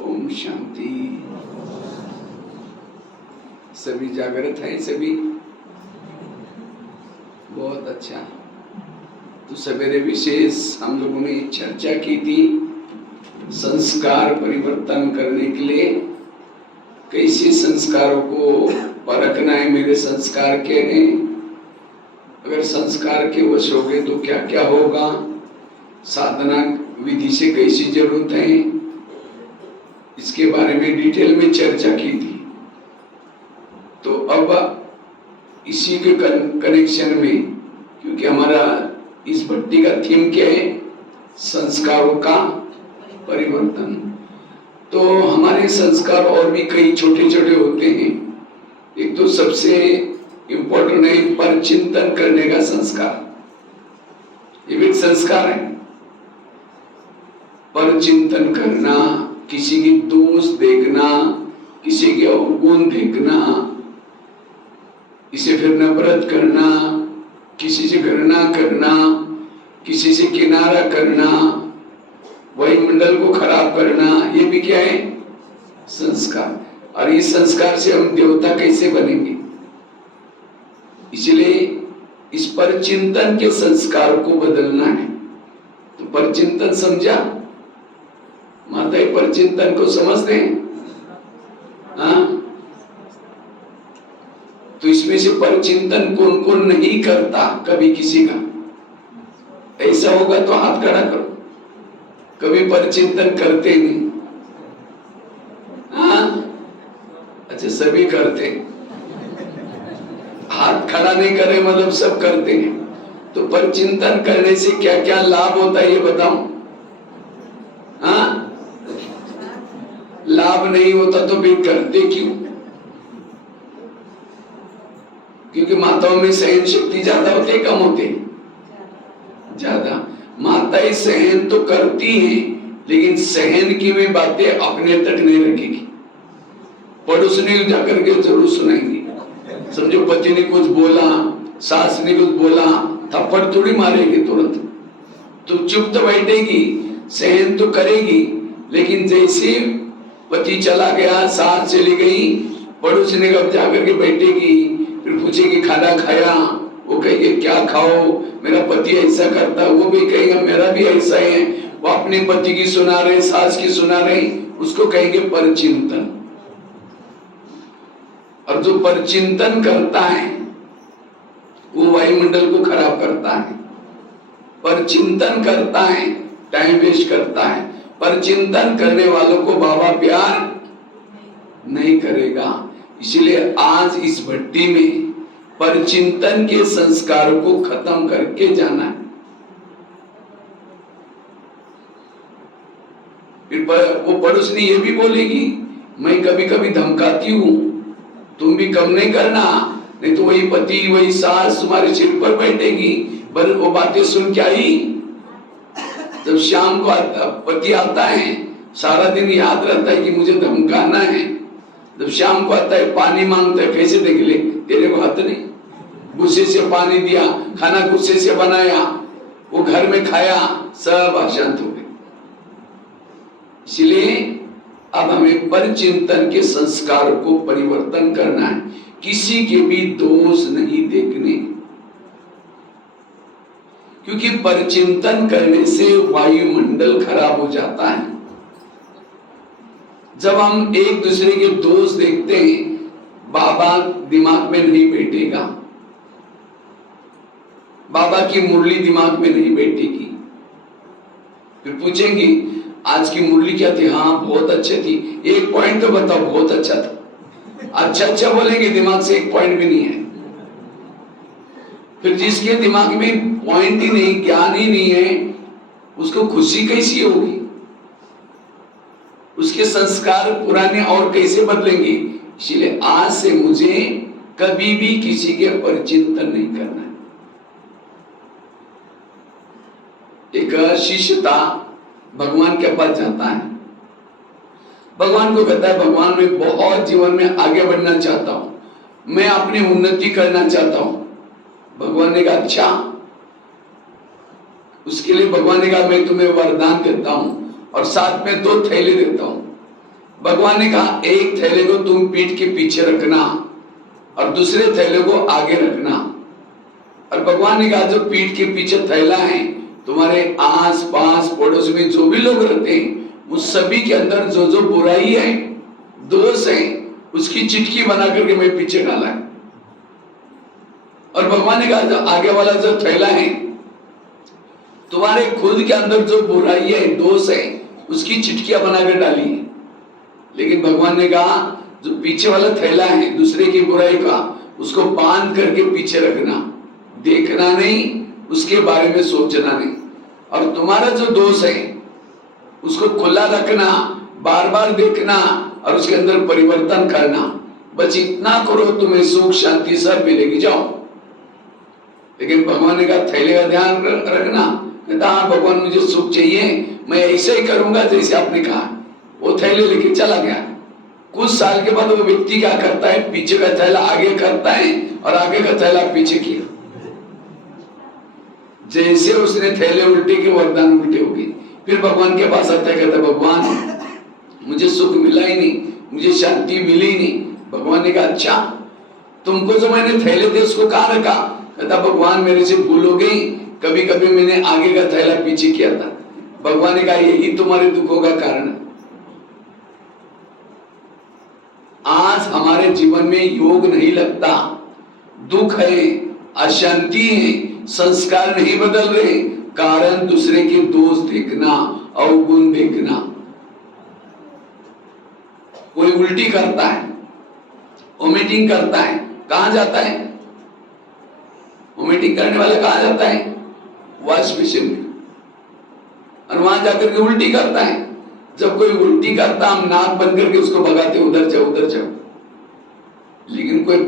ओम शांति। सभी जागृत हैं? सभी बहुत अच्छा। तो सवेरे विशेष हम लोगों ने चर्चा की थी संस्कार परिवर्तन करने के लिए कैसे संस्कारों को परखना है। मेरे संस्कार क्या हैं, अगर संस्कार के वश हो गए तो क्या क्या होगा, साधना विधि से कैसी जरूरत है, इसके बारे में डिटेल में चर्चा की थी। तो अब इसी के कनेक्शन में, क्योंकि हमारा इस भट्टी का थीम क्या है, संस्कारों का परिवर्तन, तो हमारे संस्कार और भी कई छोटे छोटे होते हैं। एक तो सबसे इम्पोर्टेंट है पर चिंतन करने का संस्कार, ये भी संस्कार है। पर चिंतन करना, किसी की दोष देखना, किसी के अवगुण देखना, इसे फिर नफरत करना, किसी से घृणा करना, किसी से किनारा करना, वायुमंडल को खराब करना, ये भी क्या है, संस्कार। और इस संस्कार से हम देवता कैसे बनेंगे? इसलिए इस पर चिंतन के संस्कार को बदलना है। तो पर चिंतन समझा? माता पर चिंतन को समझते हैं? हाँ, तो इसमें से पर चिंतन कौन कौन नहीं करता कभी किसी का? ऐसा होगा तो हाथ खड़ा करो। कभी पर चिंतन करते नहीं? हाँ, अच्छा, सभी करते हैं। हाथ खड़ा नहीं करे मतलब सब करते हैं। तो पर चिंतन करने से क्या क्या लाभ होता है ये बताओ। हाँ, लाभ नहीं होता तो फिर करते क्यों? क्योंकि माताओं में सहन शक्ति ज्यादा होती है, कम होती है? ज्यादा। माताएं सहन तो करती हैं, लेकिन सहन की भी बातें अपने तक नहीं रखेगी, पड़ोसने जाकर के जरूर सुनाएंगी। समझो पति ने कुछ बोला, सास ने कुछ बोला, थप्पड़ थोड़ी मारेगी तुरंत, तो चुप तो बैठेगी, सहन तो करेगी, लेकिन जैसे पति चला गया, सास चली गई, पड़ोसी ने कब जाकर के बैठेगी, फिर पूछेगी खाना खाया, वो कहेगी क्या खाओ, मेरा पति ऐसा करता, वो भी कहेगा मेरा भी ऐसा है। वो अपने पति की सुना रहे, सास की सुना रहे, उसको कहेंगे परचिंतन। और जो परचिंतन करता है वो वायुमंडल को खराब करता है। परचिंतन करता है, टाइम वेस्ट करता है। पर चिंतन करने वालों को बाबा प्यार नहीं करेगा। इसलिए आज इस भट्टी में पर चिंतन के संस्कार को खत्म करके जाना है। फिर वो पड़ोसनी ये भी बोलेगी, मैं कभी कभी धमकाती हूं, तुम भी कम नहीं करना, नहीं तो वही पति वही सास तुम्हारे सिर पर बैठेगी। पर वो बातें सुन के आई, जब शाम को पति आता है, सारा दिन याद रहता है कि मुझे धमकाना है। जब शाम को आता है, पानी मांगता है, कैसे देख ले, तेरे को हाथ नहीं, गुस्से से पानी दिया, खाना गुस्से से बनाया, वो घर में खाया, सब अशांत हो गए। इसलिए अब हमें पर चिंतन के संस्कार को परिवर्तन करना है। किसी के भी दोष नहीं देखने, क्योंकि परचिंतन करने से वायुमंडल खराब हो जाता है। जब हम एक दूसरे के दोष देखते हैं, बाबा दिमाग में नहीं बैठेगा, बाबा की मुरली दिमाग में नहीं बैठेगी। फिर पूछेंगे आज की मुरली क्या थी? हाँ बहुत अच्छी थी, एक पॉइंट तो बताओ, बहुत अच्छा था। अच्छा बोलेंगे, दिमाग से एक पॉइंट भी नहीं है। फिर जिसके दिमाग में पॉइंट ही नहीं, ज्ञान ही नहीं है, उसको खुशी कैसी होगी? उसके संस्कार पुराने और कैसे बदलेंगे? इसलिए आज से मुझे कभी भी किसी के परचिंतन नहीं करना है। एक शिष्य था, भगवान के पास जाता है, भगवान को कहता है भगवान मैं बहुत जीवन में आगे बढ़ना चाहता हूं, मैं अपनी उन्नति करना चाहता हूं। भगवान ने कहा अच्छा, उसके लिए भगवान ने कहा मैं तुम्हें वरदान देता हूं और साथ में 2 थैले देता हूं। भगवान ने कहा एक थैले को तुम पीठ के पीछे रखना और दूसरे थैले को आगे रखना। और भगवान ने कहा जो पीठ के पीछे थैला है, तुम्हारे आस पास पड़ोस में जो भी लोग रहते हैं उस सभी के अंदर जो जो बुराई है, दोष है, उसकी चिटकी बना करके मैं पीछे डाला है। और भगवान ने कहा जो आगे वाला जो थैला है, तुम्हारे खुद के अंदर जो बुराई है, दोष है, उसकी चिटकियां बनाकर डाली है। लेकिन भगवान ने कहा जो पीछे वाला थैला है दूसरे की बुराई का, उसको बांध करके पीछे रखना, देखना नहीं, उसके बारे में सोचना नहीं। और तुम्हारा जो दोष है उसको खुला रखना, बार बार देखना और उसके अंदर परिवर्तन करना। बस इतना करो, तुम्हें सुख शांति सब मिलेगी, जाओ। लेकिन भगवान ने कहा थैले का ध्यान रखना। कहता हाँ भगवान मुझे सुख चाहिए, मैं ऐसे ही करूंगा जैसे आपने कहा। वो थैले लेके चला गया। कुछ साल के बाद वो व्यक्ति क्या करता है, पीछे का थैला आगे करता है और आगे का थैला पीछे किया। जैसे उसने थैले उल्टे के वरदान उल्टे हो गए। फिर भगवान के पास आता है, कहता भगवान मुझे सुख मिला ही नहीं, मुझे शांति मिली नहीं। भगवान ने कहा अच्छा, तुमको जो मैंने थैले थे उसको कहाँ रखा? कहता भगवान मेरे से भूल हो गई, कभी कभी मैंने आगे का थैला पीछे किया था। भगवान ने कहा यही तुम्हारे दुखों का कारण है। आज हमारे जीवन में योग नहीं लगता, दुख है, अशांति है, संस्कार नहीं बदल रहे। कारण दूसरे के दोष देखना, अवगुण देखना। कोई उल्टी करता है, वोमिटिंग करता है, कहां जाता है? वोमिटिंग करने वाला कहां जाता है? वॉश बेसिन में, और वहां जाकर के उल्टी करता है। जब कोई उल्टी करता हम नाक बंद करके उसको भगाते, उधर जाओ उधर जाओ। लेकिन कोई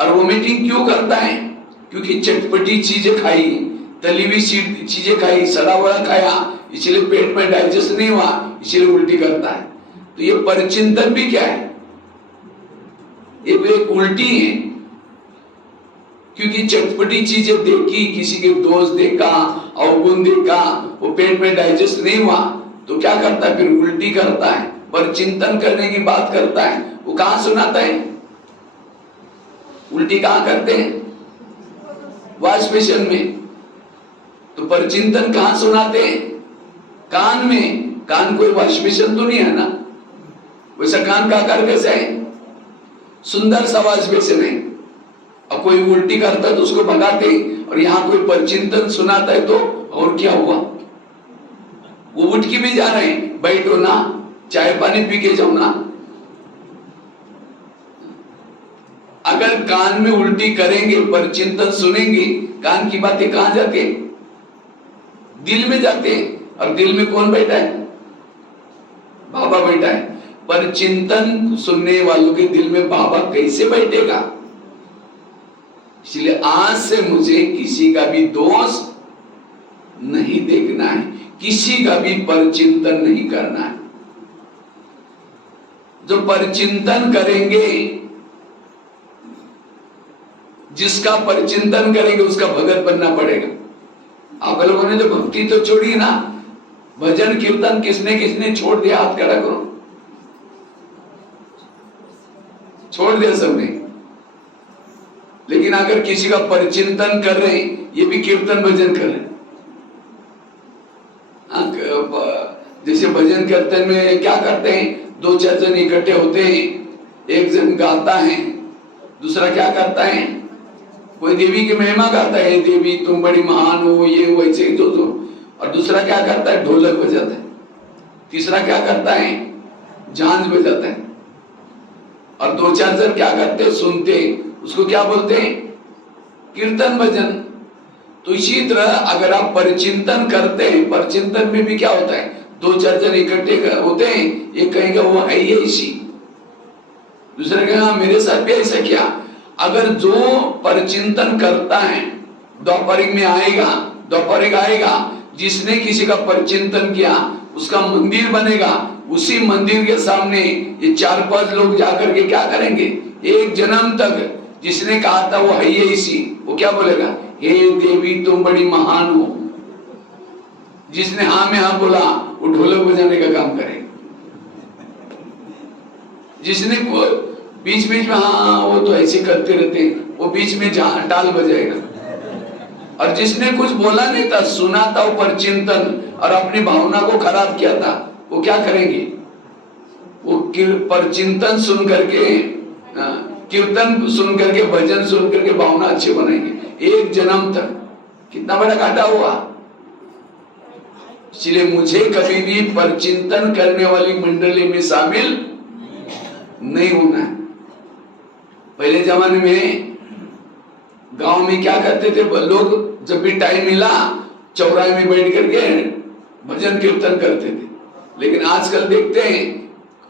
और वोमिटिंग क्यों करता है? क्योंकि चटपटी चीजें खाई, तली हुई चीजें खाई, सड़ा हुआ खाया, इसलिए पेट में डाइजेस्ट नहीं हुआ, इसलिए उल्टी करता है। तो ये परिचिंतन भी क्या है? ये भी एक उल्टी है। क्योंकि चटपटी चीजें देखी, किसी के दोष देखा, अवगुण देखा, वो पेट में डाइजेस्ट नहीं हुआ, तो क्या करता है? फिर उल्टी करता है। पर चिंतन करने की बात करता है, वो कहां सुनाता है? उल्टी कहां करते हैं? वॉश बेसिन में। तो पर चिंतन कहां सुनाते हैं? कान में। कान कोई वॉश बेसिन तो नहीं है ना, वैसा कान का आकार कैसा है? सुंदर सा वॉश बेसिन है। और कोई उल्टी करता है तो उसको भगाते, और यहां कोई परचिंतन सुनाता है तो और क्या हुआ? वो उठ के भी जा रहे हैं, बैठो ना, चाय पानी पी के जाओ ना। अगर कान में उल्टी करेंगे, परचिंतन सुनेंगे, कान की बातें कहां जाते? दिल में जाते। और दिल में कौन बैठा है? बाबा बैठा है। पर चिंतन सुनने वालों के दिल में बाबा कैसे बैठेगा? इसलिए आज से मुझे किसी का भी दोष नहीं देखना है, किसी का भी परचिंतन नहीं करना है। जो परचिंतन करेंगे, जिसका परचिंतन करेंगे उसका भगत बनना पड़ेगा। आप लोगों ने तो भक्ति तो छोड़ी ना, भजन कीर्तन किसने किसने छोड़ दिया? हाथ खड़ा करो। छोड़ दिया सबने। लेकिन अगर किसी का परिचिंतन कर रहे, ये भी कीर्तन भजन कर रहे। जैसे भजन कीर्तन में क्या करते हैं? दो चार जन इकट्ठे होते हैं, एक जन गाता है, दूसरा क्या करता है? कोई देवी की महिमा गाता है, देवी तुम बड़ी महान हो, ये वैसे जो। और दूसरा क्या करता है? ढोलक बजाता है। तीसरा क्या करता है? झांझ बजाता है। और दो चार जन क्या करते हैं? सुनते, उसको क्या बोलते हैं? कीर्तन भजन। तो इसी तरह अगर आप परिचिंतन करते हैं, परिचिंतन में भी क्या होता है? दो चार जन इकट्ठे होते हैं, एक कहेगा वो है ही ऐसी, दूसरा कहेगा मेरे साथ भी ऐसा किया। अगर जो परिचिंतन करता है, द्वापरिक में आएगा, द्वापरिक आएगा, जिसने किसी का परिचिंतन किया उसका मंदिर बनेगा। उसी मंदिर के सामने ये चार पांच लोग जाकर के क्या करेंगे? एक जन्म तक जिसने कहा था वो है ही ऐसी, वो क्या बोलेगा? हे देवी तुम बड़ी महान हो। जिसने हाँ में हाँ बोला वो ढोलक बजाने का काम करे। जिसने को बीच बीच में हाँ वो तो ऐसे करते रहते हैं, वो बीच में टाल बजाएगा। और जिसने कुछ बोला नहीं था, सुना था ऊपर चिंतन और अपनी भावना को खराब किया था, वो क्या करेंगे? वो पर चिंतन सुन करके, कीर्तन सुन करके, भजन सुन करके भावना अच्छे बनाएंगे एक जन्म तक। कितना बड़ा घाटा हुआ। इसलिए मुझे कभी भी परचिंतन करने वाली मंडली में शामिल नहीं होना है। पहले जमाने में गांव में क्या करते थे लोग, जब भी टाइम मिला चौराहे में बैठ करके भजन कीर्तन करते थे। लेकिन आजकल देखते हैं,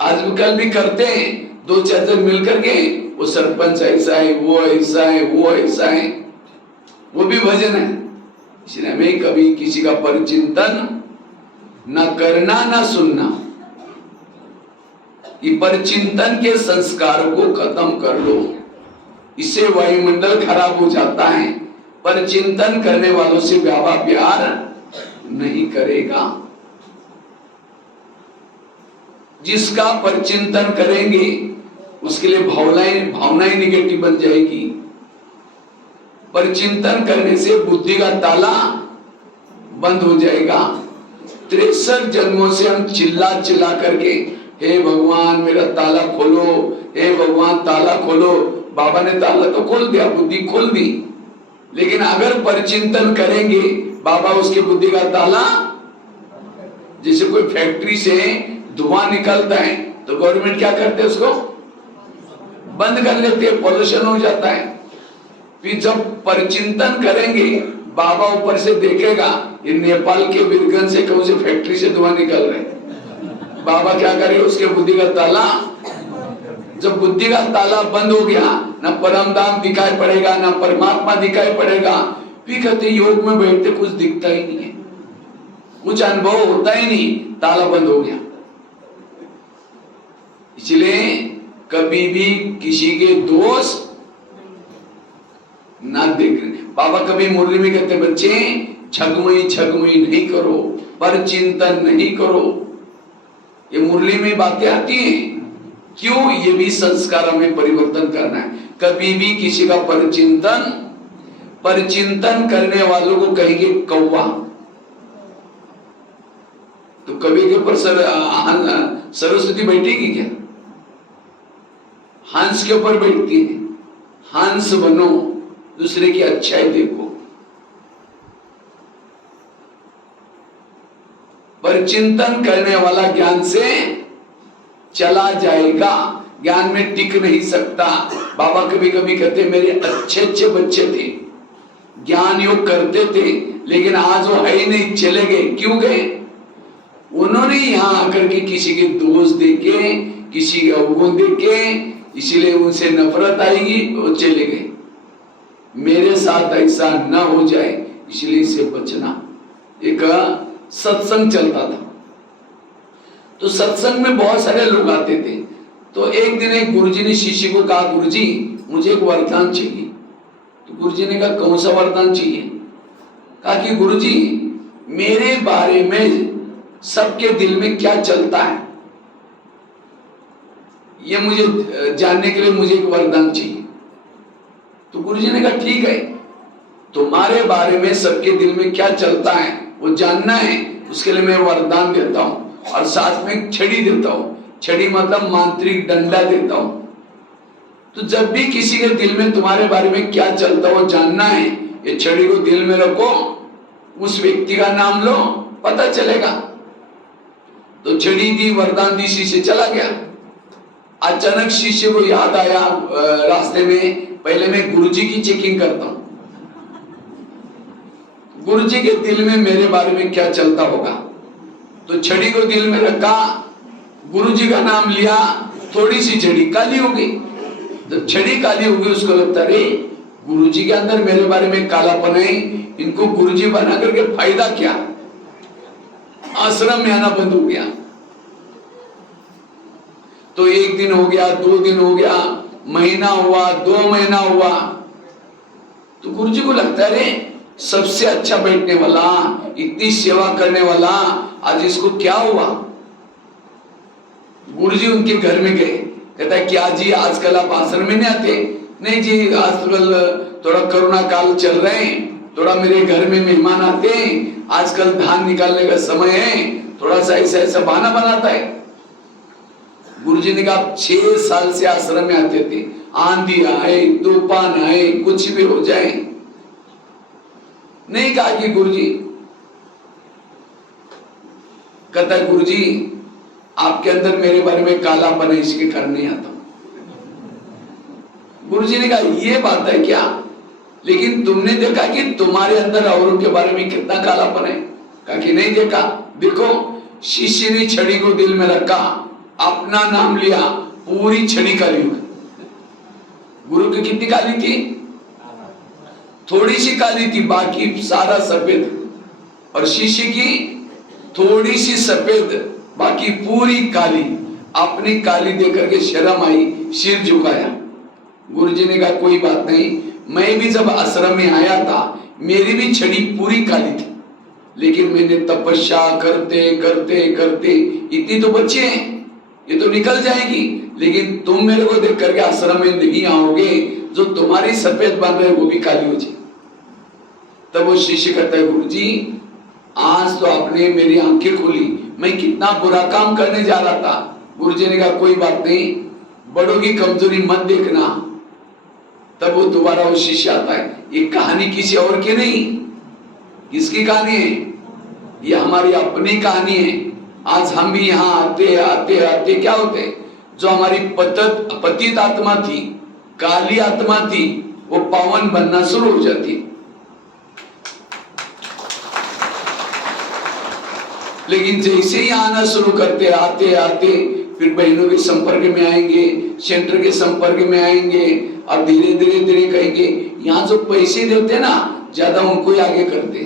आजकल भी करते हैं, दो चार जन मिल करके, वो सरपंच ऐसा है, वो ऐसा है, वो ऐसा है, वो भी भजन है। इसलिए हमें कभी किसी का परचिंतन न करना न सुनना। ये परचिंतन के संस्कार को खत्म कर लो, इससे वायुमंडल खराब हो जाता है। परचिंतन करने वालों से व्यावा प्यार नहीं करेगा। जिसका परचिंतन करेंगे उसके लिए भावनाएं निगेटिव बन जाएगी। परचिंतन करने से बुद्धि का ताला बंद हो जाएगा। 63 जन्मों से हम चिल्ला चिल्ला करके, हे भगवान मेरा ताला खोलो, हे भगवान ताला खोलो। बाबा ने ताला तो खोल दिया, बुद्धि खोल दी, लेकिन अगर परचिंतन करेंगे बाबा उसकी बुद्धि का ताला, जैसे कोई फैक्ट्री से धुआं निकलता है तो गवर्नमेंट क्या करते है, उसको बंद कर लेते हैं, पॉल्यूशन हो जाता है। फिर जब परचिंतन करेंगे बाबा ऊपर से देखेगा ये नेपाल के वीरगंज से कौन सी फैक्ट्री से धुआं निकल रहे हैं, बाबा क्या करेगा, उसके बुद्धि का ताला, जब बुद्धि का ताला बंद हो गया, ना परम धाम दिखाई पड़ेगा, ना परमात्मा दिखाई पड़ेगा। फिर कहते योग में बैठते कुछ दिखता ही नहीं है, कुछ अनुभव होता ही नहीं, ताला बंद हो गया। इसलिए कभी भी किसी के दोष ना देखने। बाबा कभी मुरली में कहते बच्चे छगमई नहीं करो, परचिंतन नहीं करो। ये मुरली में बातें आती हैं, क्यों? ये भी संस्कार में परिवर्तन करना है। कभी भी किसी का परचिंतन करने वालों को कहेंगे कौवा, तो कवि के ऊपर सरस्वती बैठेगी क्या? हंस के ऊपर बैठती है। हंस बनो, दूसरे की अच्छाई देखो। परचिंतन करने वाला ज्ञान से चला जाएगा, ज्ञान में टिक नहीं सकता। बाबा कभी कभी कहते मेरे अच्छे अच्छे बच्चे थे, ज्ञान योग करते थे, लेकिन आज वो है ही नहीं, चले गए। क्यों गए? उन्होंने यहां आकर के किसी के दोष देखे, किसी के अवगुण देखे, इसीलिए उनसे नफरत आएगी, वो चले गए। मेरे साथ ऐसा न हो जाए, इसलिए इसे बचना। एक सत्संग चलता था, तो सत्संग में बहुत सारे लोग आते थे। तो एक दिन एक गुरुजी ने शिष्य को कहा, गुरुजी मुझे एक वरदान चाहिए। तो गुरुजी ने कहा कौन सा वरदान चाहिए? कहा कि गुरुजी मेरे बारे में सबके दिल में क्या चलता है, ये मुझे जानने के लिए मुझे एक वरदान चाहिए। तो गुरुजी ने कहा ठीक है, तुम्हारे बारे में सबके दिल में क्या चलता है वो जानना है, उसके लिए मैं वरदान देता हूं और साथ में छड़ी देता हूं। छड़ी मतलब मांत्रिक डंडा देता हूं। तो जब भी किसी के दिल में तुम्हारे बारे में क्या चलता है वो जानना है, ये छड़ी को दिल में रखो, उस व्यक्ति का नाम लो, पता चलेगा। तो छड़ी दी, वरदान दी, शिष्य चला गया। अचानक शिष्य को याद आया रास्ते में, पहले मैं गुरुजी की चेकिंग करता हूं, गुरुजी के दिल में मेरे बारे में क्या चलता होगा। तो छड़ी को दिल में रखा, गुरुजी का नाम लिया, थोड़ी सी छड़ी काली हो गई। जब छड़ी काली हो गई, उसको लगता रे गुरुजी के अंदर मेरे बारे में कालापन है, इनको गुरुजी बना करके फायदा क्या। आश्रम में आना बंद हो गया। तो एक दिन हो गया, 2 दिन हो गया, महीना हुआ, 2 महीना हुआ। तो गुरुजी को लगता है सबसे अच्छा बैठने वाला, इतनी सेवा करने वाला, आज इसको क्या हुआ। गुरुजी उनके घर में गए, कहता है क्या जी आजकल आप आश्रम में नहीं आते? नहीं जी आजकल थोड़ा कोरोना काल चल रहे हैं, थोड़ा मेरे घर में मेहमान आते हैं, आजकल धान निकालने का समय है, थोड़ा सा ऐसा ऐसा बहाना बनाता है। गुरुजी ने कहा 6 साल से आश्रम में आते थे, आंधी आए तूफान आए कुछ भी हो जाए, नहीं कहा कि गुरुजी। कहता है गुरुजी आपके अंदर मेरे बारे में कालापन है, इसके कारण नहीं आता। गुरुजी ने कहा ये बात है क्या, लेकिन तुमने देखा कि तुम्हारे अंदर औरों के बारे में कितना कालापन है? कहा कि नहीं देखा। देखो शिष्य ने छड़ी को दिल में रखा, अपना नाम लिया, पूरी छड़ी काली हो गई। गुरु की कितनी काली थी? थोड़ी सी काली थी, बाकी सारा सफेद। और शिष्य की थोड़ी सी सफेद, बाकी पूरी काली। अपनी काली देकर के शर्म आई, सिर झुकाया। गुरुजी ने कहा कोई बात नहीं, मैं भी जब आश्रम में आया था मेरी भी छड़ी पूरी काली थी, लेकिन मैंने तपस्या करते करते करते इतनी तो बची है, ये तो निकल जाएगी, लेकिन तुम मेरे को देख करके आश्रम में नहीं आओगे, जो तुम्हारी सफेद बन रहे वो भी काली हो जाए। तब वो शिष्य कहता है गुरुजी आज तो आपने मेरी आंखें खोली, मैं कितना बुरा काम करने जा रहा था। गुरुजी ने कहा कोई बात नहीं, बड़ों की कमजोरी मत देखना। तब वो दोबारा वो शिष्य आता है। ये कहानी किसी और की नहीं, किसकी कहानी है? ये हमारी अपनी कहानी है। आज हम भी यहाँ आते आते आते क्या होते, जो हमारी पतित आत्मा थी, काली आत्मा थी, वो पावन बनना शुरू हो जाती। लेकिन जैसे ही आना शुरू करते आते आते फिर बहनों के संपर्क में आएंगे, सेंटर के संपर्क में आएंगे, और धीरे धीरे धीरे कहेंगे यहाँ जो पैसे देते ना ज्यादा उनको ही आगे करते,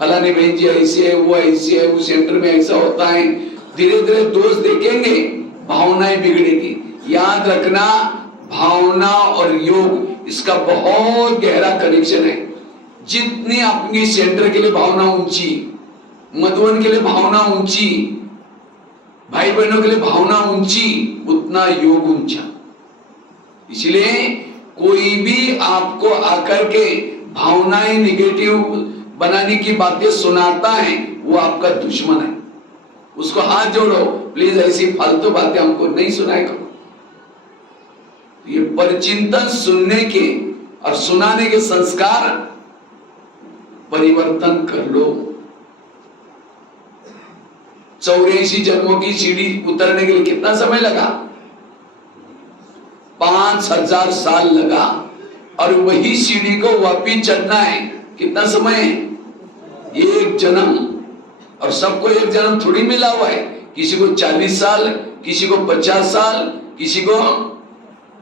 फलाने बहन जी ऐसे है, वो ऐसे है, वो सेंटर में ऐसा होता है। धीरे धीरे दोष देखेंगे, भावनाएं बिगड़ेगी। याद रखना भावना और योग इसका बहुत गहरा कनेक्शन है। जितनी आपकी सेंटर के लिए भावना ऊंची, मधुवन के लिए भावना ऊंची, भाई बहनों के लिए भावना ऊंची, उतना योग ऊंचा। इसलिए कोई भी आपको आकर के भावनाएं निगेटिव बनाने की बातें सुनाता है, वो आपका दुश्मन है। उसको हाथ जोड़ो, प्लीज ऐसी फालतू बातें हमको नहीं सुनाए करो। ये परचिंतन सुनने के और सुनाने के संस्कार परिवर्तन कर लो। 84 जन्मों की सीढ़ी उतरने के लिए कितना समय लगा? 5000 साल लगा। और वही सीढ़ी को वापिस चढ़ना है, कितना समय है? 1 जन्म। और सबको 1 जन्म थोड़ी मिला हुआ है, किसी को 40 साल, किसी को 50 साल, किसी को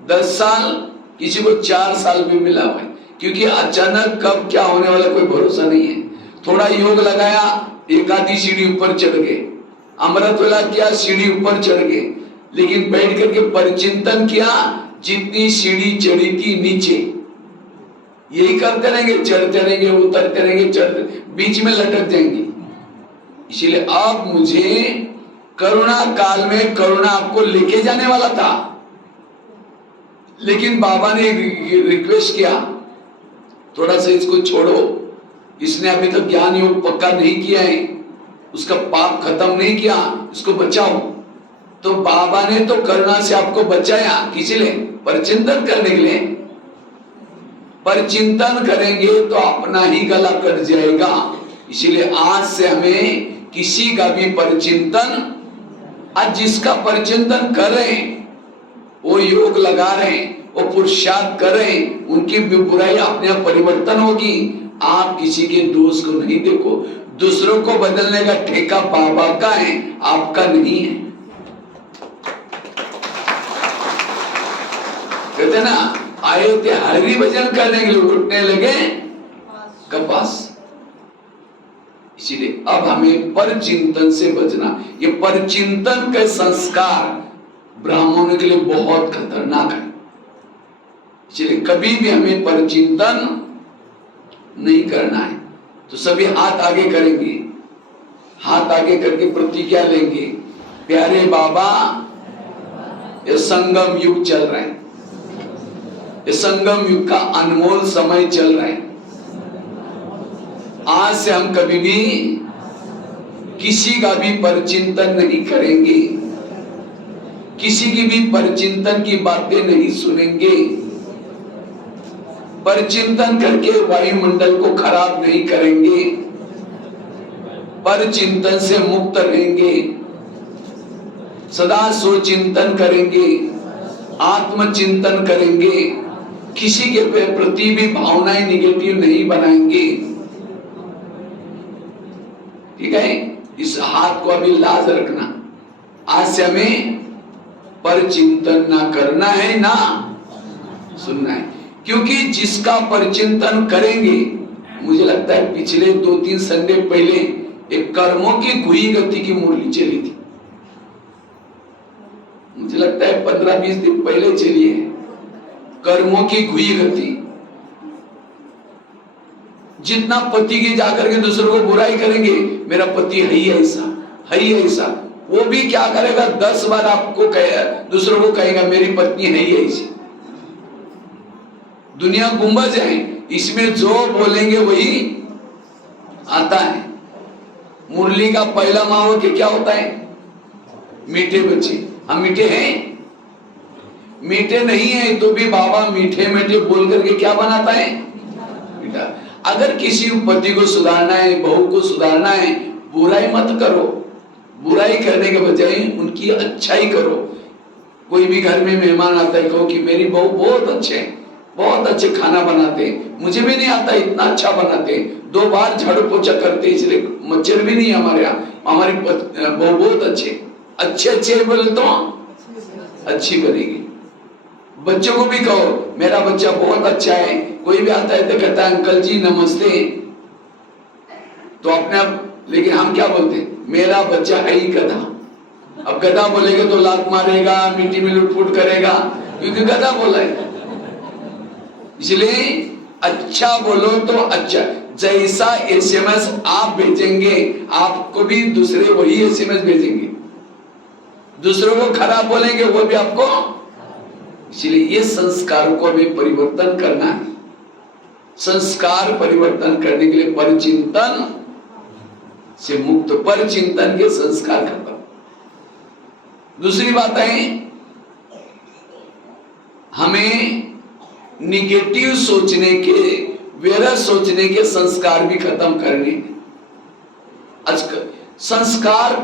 10 साल, किसी को 4 साल भी मिला हुआ है। क्योंकि अचानक कब क्या होने वाला कोई भरोसा नहीं है। थोड़ा योग लगाया, एक आधी सीढ़ी ऊपर चढ़ गए, अमृत वेला किया, सीढ़ी ऊपर चढ़ गए। लेकिन बैठ करके परिचिंतन किया, जितनी सीढ़ी चढ़ी थी नीचे, यही करते रहेंगे, चढ़ते रहेंगे, उतरते रहेंगे, चढ़ते, बीच में लटक जाएंगे। इसलिए अब मुझे करुणा काल में करुणा आपको लेके जाने वाला था, लेकिन बाबा ने रिक्वेस्ट किया थोड़ा सा इसको छोड़ो, इसने अभी तक ज्ञान योग पक्का नहीं किया है, उसका पाप खत्म नहीं किया, इसको बचाओ। तो बाबा ने तो करुणा से आपको बचाया, किसी लिए? परचिंतन करने के लिए। परचिंतन करेंगे तो अपना ही गला कट जाएगा। इसीलिए आज से हमें किसी का भी परचिंतन, आज जिसका परचिंतन कर रहे हैं, वो योग लगा रहे हैं, वो पुरुषार्थ कर रहे हैं, उनकी बुराई अपने आप परिवर्तन होगी। आप किसी के दोष को नहीं देखो। दूसरों को बदलने का ठेका बाबा का है, आपका नहीं है। कहते ना, आए थे हरि भजन करने के लिए, उठने लगे कपास। इसीलिए अब हमें परचिंतन से बचना। ये परचिंतन के संस्कार ब्राह्मणों के लिए बहुत खतरनाक है। इसलिए कभी भी हमें परचिंतन नहीं करना है। तो सभी हाथ आगे करेंगे, हाथ आगे करके प्रतिज्ञा लेंगे, प्यारे बाबा ये संगम युग चल रहा है, ये संगम युग का अनमोल समय चल रहा है। आज से हम कभी भी किसी का भी परचिंतन नहीं करेंगे, किसी की भी परचिंतन की बातें नहीं सुनेंगे, परचिंतन करके वायुमंडल को खराब नहीं करेंगे, परचिंतन से मुक्त रहेंगे, सदा सोचिंतन करेंगे, आत्मचिंतन करेंगे, किसी के प्रति भी भावनाएं निगेटिव नहीं बनाएंगे। ठीक है, इस हाथ को अभी लाज रखना। आज से हमें परचिंतन ना करना है ना सुनना है, क्योंकि जिसका परचिंतन करेंगे, मुझे लगता है पिछले 2-3 संडे पहले एक कर्मों की गुही गति की मुरली चली थी, मुझे लगता है 15-20 दिन पहले चली है, कर्मों की गुही गति। जितना पति की जाकर के दूसरों को बुराई करेंगे, मेरा पति है ही ऐसा, है ही ऐसा, वो भी क्या करेगा 10 बार आपको दूसरों को कहेगा मेरी पत्नी है ही ऐसी। दुनिया गुंबज है, इसमें जो बोलेंगे वही आता है। मुरली का पहला महावाक्य क्या होता है? मीठे बच्चे। हम मीठे हैं? मीठे नहीं है तो भी बाबा मीठे मीठे बोल करके क्या बनाता है? मीठा। अगर किसी पति को सुधारना है, बहू को सुधारना है, बुराई मत करो, बुराई करने के बजाय उनकी अच्छाई करो। कोई भी घर में मेहमान आता है, कहो कि मेरी बहू बहुत अच्छे खाना बनाते, मुझे भी नहीं आता इतना अच्छा बनाते, 2 बार झाड़ू पोछा करते, इसलिए मच्छर भी नहीं हमारे यहाँ, हमारी बहू बहुत अच्छे बोले तो अच्छी बनेगी। बच्चों को भी कहो मेरा बच्चा बहुत अच्छा है, कोई भी आता है तो कहता है अंकल जी नमस्ते, तो अपने आप, लेकिन हम क्या बोलते हैं? मेरा बच्चा है ही गधा। अब गधा बोलेगा तो लात मारेगा, मिट्टी में लुटपुट करेगा, क्योंकि गधा बोला है। इसलिए अच्छा बोलो तो अच्छा, जैसा एसएमएस आप भेजेंगे आपको भी दूसरे वही एसएमएस भेजेंगे, दूसरों को खराब बोलेंगे वो भी आपको। इसलिए ये संस्कार को भी परिवर्तन करना है। संस्कार परिवर्तन करने के लिए परचिंतन से मुक्त, परचिंतन के संस्कार खत्म। दूसरी बात है, हमें निगेटिव सोचने के, व्यर्थ सोचने के संस्कार भी खत्म करने। आजकल संस्कार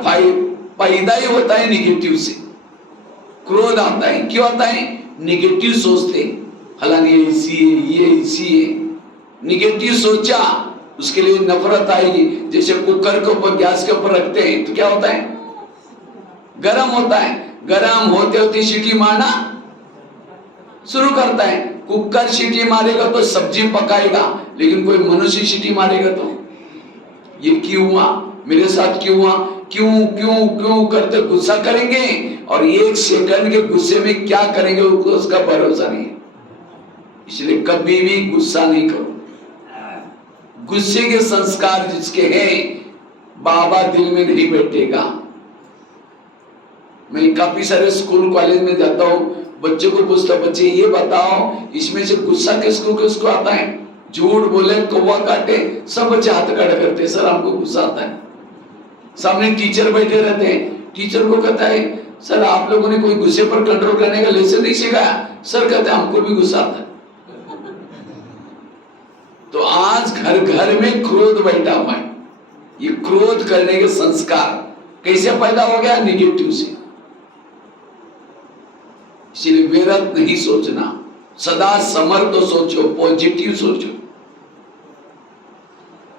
पैदा ही होता है निगेटिव से। क्रोध आता है, क्यों आता है? निगेटिव सोचते, फलानी ऐसी है, ये ऐसी है, निगेटिव सोचा, उसके लिए नफरत आएगी। जैसे कुकर के ऊपर, गैस के ऊपर रखते हैं तो क्या होता है? गरम होता है, गरम होते होते सीटी मारना शुरू करता है। कुकर सीटी मारेगा तो सब्जी पकाएगा, लेकिन कोई मनुष्य सीटी मारेगा तो ये क्यों हुआ, मेरे साथ क्यों हुआ, क्यों क्यों क्यों करते गुस्सा करेंगे, और 1 सेकंड के गुस्से में क्या करेंगे उसका भरोसा नहीं है। इसलिए कभी भी गुस्सा नहीं करो। गुस्से के संस्कार जिसके हैं, बाबा दिल में नहीं बैठेगा। मैं काफी सारे स्कूल कॉलेज में जाता हूँ, बच्चों को पूछता, बच्चे ये बताओ इसमें से गुस्सा किसको आता है? झूठ बोले कौवा काटे, सब बच्चे हाथ खड़ा करते हैं, सर हमको गुस्सा आता है। सामने टीचर बैठे रहते हैं, टीचर को कहता है सर आप लोगों ने कोई गुस्से पर कंट्रोल करने का लेसन नहीं सिखाया? सर कहते हैं हमको भी गुस्सा आता है। तो आज घर घर में क्रोध बैठा हुआ है। ये क्रोध करने के संस्कार कैसे पैदा हो गया? निगेटिव से। इसलिए व्यर्थ नहीं सोचना, सदा समर्थ सोचो, पॉजिटिव सोचो।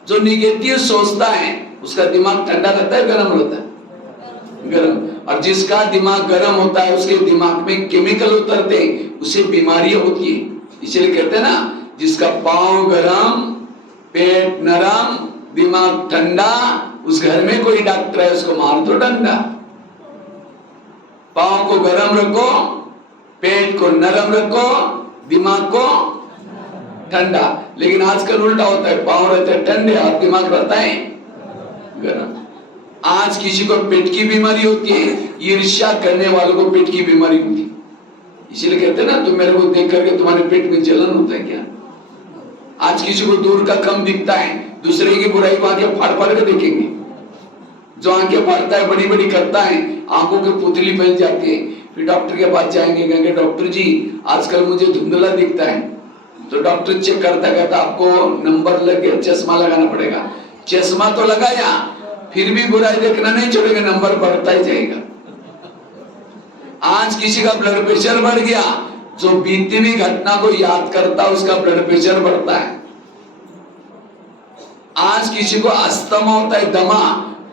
जो निगेटिव सोचता है उसका दिमाग ठंडा रहता है, गर्म रहता है? गर्म। और जिसका दिमाग गर्म होता है उसके दिमाग में केमिकल उतरते हैं, उसे बीमारियां होती है। इसलिए कहते हैं ना, जिसका पांव गरम, पेट नरम, दिमाग ठंडा, उस घर में कोई डॉक्टर है उसको मार दो डंडा। पांव को गरम रखो, पेट को नरम रखो, दिमाग को ठंडा। लेकिन आजकल उल्टा होता है, पांव रहते हैं ठंडे और दिमाग रहता है गरम। आज किसी को पेट की बीमारी होती है, ईर्ष्या करने वालों को पेट की बीमारी होती है। इसीलिए कहते हैं ना, तुम मेरे को देख करके तुम्हारे पेट में जलन होता है क्या? आज किसी को दूर का कम दिखता है, दूसरे की बुराई को आंखें फाड़ फाड़ के देखेंगे। जो आंखें फाड़ता है, बड़ी बड़ी करता है, आंखों की पुतली फैल जाती है। फिर डॉक्टर के पास जाएंगे, कहेंगे डॉक्टर जी आजकल मुझे धुंधला दिखता है। तो डॉक्टर चेक करता कहता आपको नंबर लग गया, चश्मा लगाना पड़ेगा। चश्मा तो लगाया, फिर भी बुराई देखना नहीं छोड़ेगा, नंबर बढ़ता ही जाएगा। आज किसी का ब्लड प्रेशर बढ़ गया, जो बीती हुई घटना को याद करता उसका ब्लड प्रेशर बढ़ता है। आज किसी को अस्थमा होता है, दमा,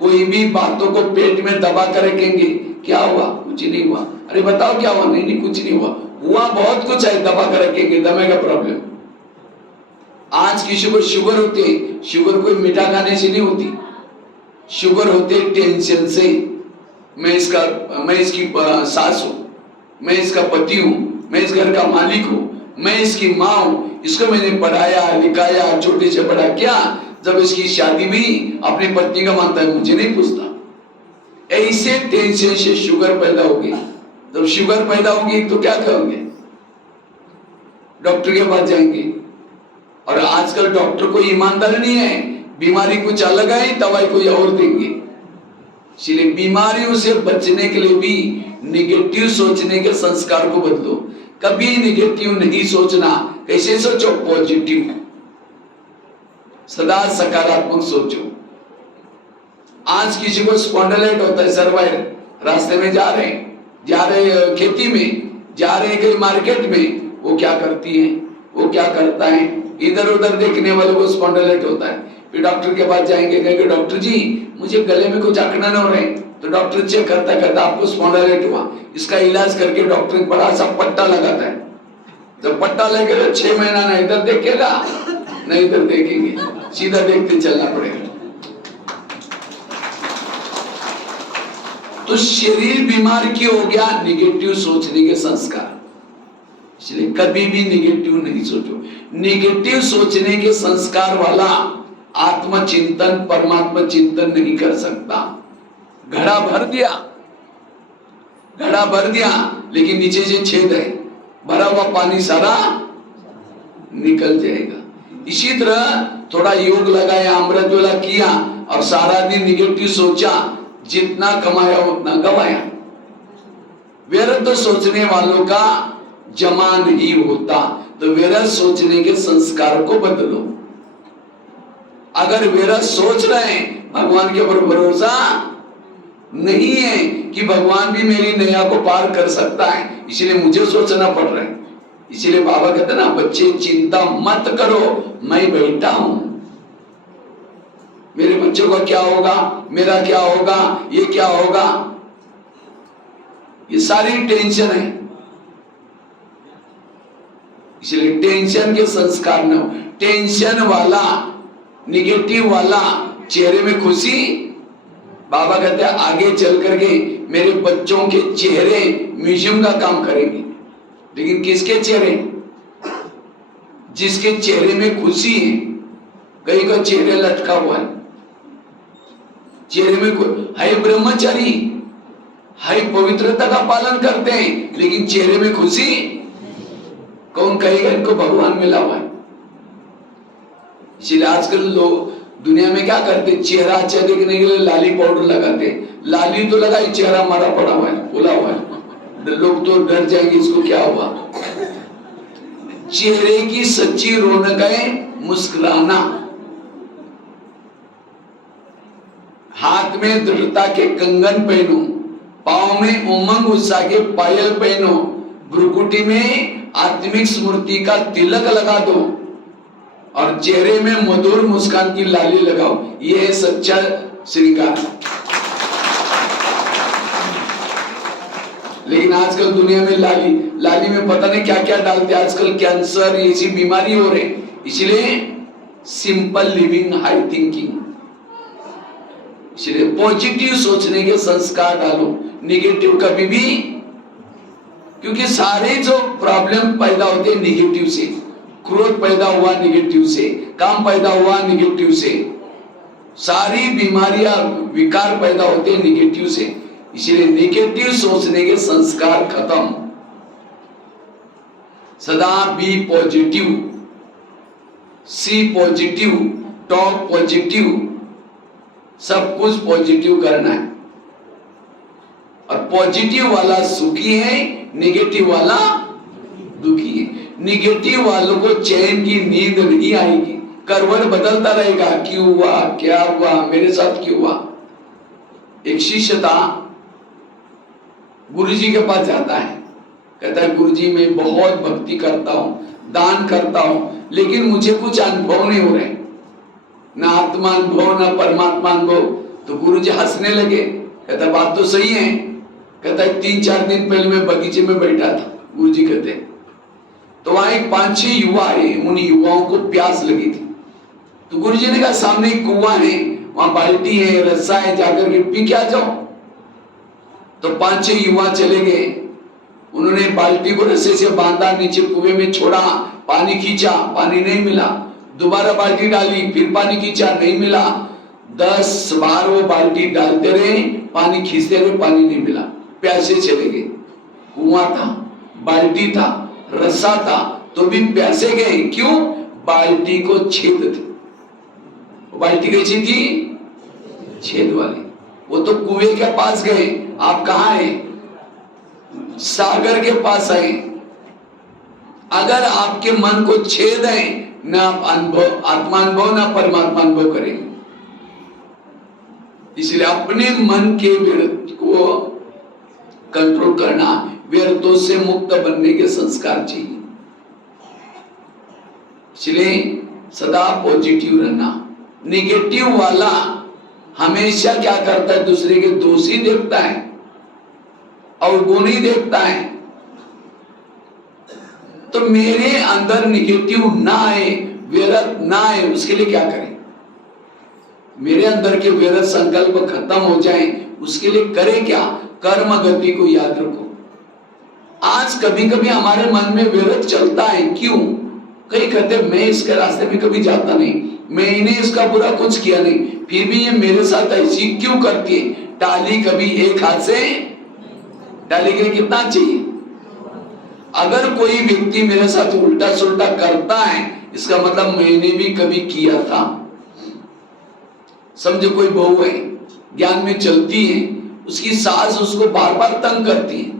कोई भी बातों को पेट में दबा कर रखेंगे, क्या हुआ? कुछ नहीं हुआ। अरे बताओ क्या हुआ? नहीं नहीं कुछ नहीं हुआ। हुआ बहुत कुछ है, दबा कर रखेंगे, दमे का प्रॉब्लम। आज किसी को शुगर होती है, शुगर कोई मीठा खाने से नहीं होती, शुगर होती है टेंशन से। मैं इसकी सास हूं, मैं इसका पति हूं, मैं इस घर का मालिक हूं, मैं इसकी माँ हूं, इसको मैंने पढ़ाया लिखाया, छोटे से बड़ा किया। जब इसकी शादी भी अपनी पत्नी का मानता है, मुझे नहीं पूछता। ऐसे टेंशन से शुगर पैदा होगी। जब शुगर पैदा होगी तो क्या करोगे? डॉक्टर के पास जाएंगे, और आजकल डॉक्टर को ईमानदार नहीं है, बीमारी कुछ अलग है, दवाई कोई और देंगे। इसलिए बीमारियों से बचने के लिए भी निगेटिव सोचने के संस्कार को बदलो। कभी निगेटिव नहीं सोचना, कैसे सोचो? पॉजिटिव, सदा सकारात्मक सोचो। आज किसी को स्पॉन्डिलाइट होता है, सर्वाइवल, रास्ते में जा रहे खेती में जा रहे कहीं मार्केट में, वो क्या करती है, वो क्या करता है, इधर उधर देखने वाले को स्पॉन्डिलाइट होता है। फिर डॉक्टर के पास जाएंगे, कहेंगे डॉक्टर जी मुझे गले में कुछ अकड़न हो रहे, तो डॉक्टर चेक करता आपको स्पॉन्डिलाइट हुआ। इसका इलाज करके डॉक्टर बड़ा सा पट्टा लगाता है। जब पट्टा लगेगा 6 महीना ना इधर देखेगा ना इधर देखेंगे, सीधा देखते चलना पड़ेगा। तो शरीर बीमार क्यों हो गया? निगेटिव सोचने के संस्कार। इसलिए कभी भी निगेटिव नहीं सोचो। निगेटिव सोचने के संस्कार वाला आत्मचिंतन, परमात्मा चिंतन नहीं कर सकता। घड़ा भर दिया लेकिन नीचे से छेद है, भरा हुआ पानी सारा निकल जाएगा। इसी तरह थोड़ा योग लगाया, अमृत वाला किया और सारा दिन निगेटिव सोचा, जितना कमाया उतना गवाया। व्यर्थ सोचने वालों का जमा नहीं होता। तो व्यर्थ सोचने के संस्कार को बदलो। अगर व्यर्थ सोच रहे हैं, भगवान के ऊपर भरोसा नहीं है कि भगवान भी मेरी नैया को पार कर सकता है, इसलिए मुझे सोचना पड़ रहा है। इसलिए बाबा कहते ना, बच्चे चिंता मत करो, मैं बैठा हूं। मेरे बच्चों का क्या होगा, मेरा क्या होगा, ये क्या होगा, ये सारी टेंशन है। इसलिए टेंशन के संस्कार न हो। टेंशन वाला, निगेटिव वाला चेहरे में खुशी, बाबा कहते हैं आगे चल करके मेरे बच्चों के चेहरे म्यूजियम का काम करेंगे। लेकिन किसके चेहरे? जिसके चेहरे में खुशी है। कहीं का चेहरे लटका हुआ है, चेहरे में है ब्रह्मचारी, है पवित्रता का पालन करते हैं, लेकिन चेहरे में खुशी। कौन कहेगा इनको भगवान मिला हुआ है? इसलिए आजकल लोग दुनिया में क्या करते, चेहरा अच्छा देखने के लिए लाली पाउडर लगाते। लाली तो लगाई, चेहरा मारा पड़ा हुआ है, फूला हुआ है, लोग तो डर जाएंगे इसको क्या हुआ। चेहरे की सच्ची रौनक है मुस्कुराना। हाथ में दृढ़ता के कंगन पहनो, पांव में उमंग उत्साह के पायल पहनो, भ्रुकुटी में आत्मिक स्मृति का तिलक लगा दो और चेहरे में मधुर मुस्कान की लाली लगाओ। यह है सच्चा श्रृंगार। लेकिन आजकल दुनिया में लाली में पता नहीं क्या क्या डालते। आजकल कैंसर, ऐसी बीमारी हो रहे। इसलिए सिंपल लिविंग, हाई थिंकिंग। इसलिए पॉजिटिव सोचने के संस्कार डालो, निगेटिव कभी भी, क्योंकि सारे जो प्रॉब्लम पैदा होते हैं निगेटिव से। क्रोध पैदा हुआ निगेटिव से, काम पैदा हुआ निगेटिव से, सारी बीमारियां, विकार पैदा होते हैं निगेटिव से। इसलिए निगेटिव सोचने के संस्कार खत्म। सदा बी पॉजिटिव, सी पॉजिटिव, टॉक पॉजिटिव, सब कुछ पॉजिटिव करना है। और पॉजिटिव वाला सुखी है, निगेटिव वाला दुखी है। निगेटिव वालों को चैन की नींद नहीं आएगी, करवट बदलता रहेगा, क्यों हुआ, क्या हुआ, मेरे साथ क्यों हुआ। एक शिष्य था, गुरुजी के पास जाता है, कहता है गुरुजी मैं बहुत भक्ति करता हूं, दान करता हूं, लेकिन मुझे कुछ अनुभव नहीं हो रहे, ना आत्मा अनुभव ना परमात्मा अनुभव। तो गुरुजी हंसने लगे, कहता बात तो सही है। कहता है 3-4 दिन पहले मैं बगीचे में बैठा था, गुरुजी कहते तो वहां एक 5-6 युवा आए, उन युवाओं को प्यास लगी थी। तो गुरुजी ने कहा सामने एक कुआं है, वहां बाल्टी है, रस्सा है, जाकर के पी के आ जाओ। तो 5-6 युवा चले गए, उन्होंने बाल्टी को रस्से से बांधा, नीचे कुएं में छोड़ा, पानी खींचा, पानी नहीं मिला, दोबारा बाल्टी डाली, फिर पानी खींचा, नहीं मिला, 10 बार वो बाल्टी डालते रहे, पानी खींचते रहे, पानी नहीं मिला, प्यासे चले गए। कुआं था, बाल्टी था, रस्सा था, तो भी प्यासे गए, क्यों, बाल्टी को छेद थी। बाल्टी कैसी थी, छेद वाली। वो तो कुएं के पास गए, आप कहां हैं, सागर के पास आए। अगर आपके मन को छेद है, ना आप अनुभव, आत्मा अनुभव ना परमात्मा अनुभव करेंगे। इसलिए अपने मन के व्यर्थ को कंट्रोल करना, व्यर्थों से मुक्त बनने के संस्कार चाहिए। इसलिए सदा पॉजिटिव रहना। निगेटिव वाला हमेशा क्या करता है, दूसरे के दोष ही देखता है और गुण ही देखता है। तो मेरे अंदर निगेटिव ना आए, व्यर्थ ना आए, उसके लिए क्या करें, मेरे अंदर के व्यर्थ संकल्प खत्म हो जाए, उसके लिए करें क्या, कर्म गति को याद रखो। आज कभी कभी हमारे मन में व्यर्थ चलता है, क्यों, कई कहते मैं इसके रास्ते में कभी जाता नहीं, मैंने इसका बुरा कुछ किया नहीं, फिर भी ये मेरे साथ ऐसी क्यों करती है। टाली कभी एक हाथ से डाली के लिए कितना चाहिए। अगर कोई व्यक्ति मेरे साथ उल्टा सुल्टा करता है, इसका मतलब मैंने भी कभी किया था। समझो कोई बहू है, ज्ञान में चलती है, उसकी सास उसको बार बार तंग करती है,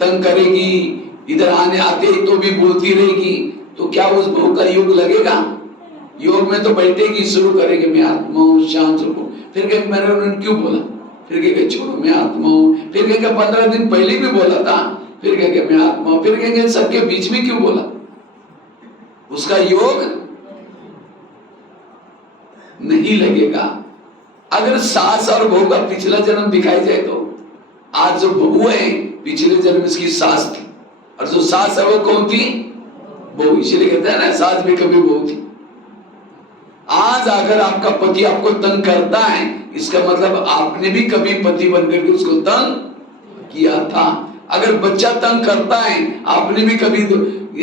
तंग करेगी, इधर आने आते ही तो भी बोलती रहेगी, तो क्या उस बहू का योग लगेगा। योग में तो बैठेगी, शुरू करेगी मैं आत्मा हूं, शांत रखो, फिर कहेंगे मैंने उन्होंने क्यों बोला, फिर कहेंगे छोड़ो मैं आत्मा हूं, फिर कहेंगे 15 दिन पहले भी बोला था, फिर कहेंगे मैं आत्मा हूं, फिर कहेंगे सबके बीच में क्यों बोला। उसका योग नहीं लगेगा। अगर सास और बहू का पिछला जन्म दिखाई जाए तो आज जो बहू है पिछले जन्म इसकी सास थी, और जो सास है वो कौन थी, बहू। इसलिए कहते हैं ना सास भी कभी बहू थी। आज अगर आपका पति आपको तंग करता है, इसका मतलब आपने भी कभी पति बनकर के उसको तंग किया था। अगर बच्चा तंग करता है, आपने भी कभी,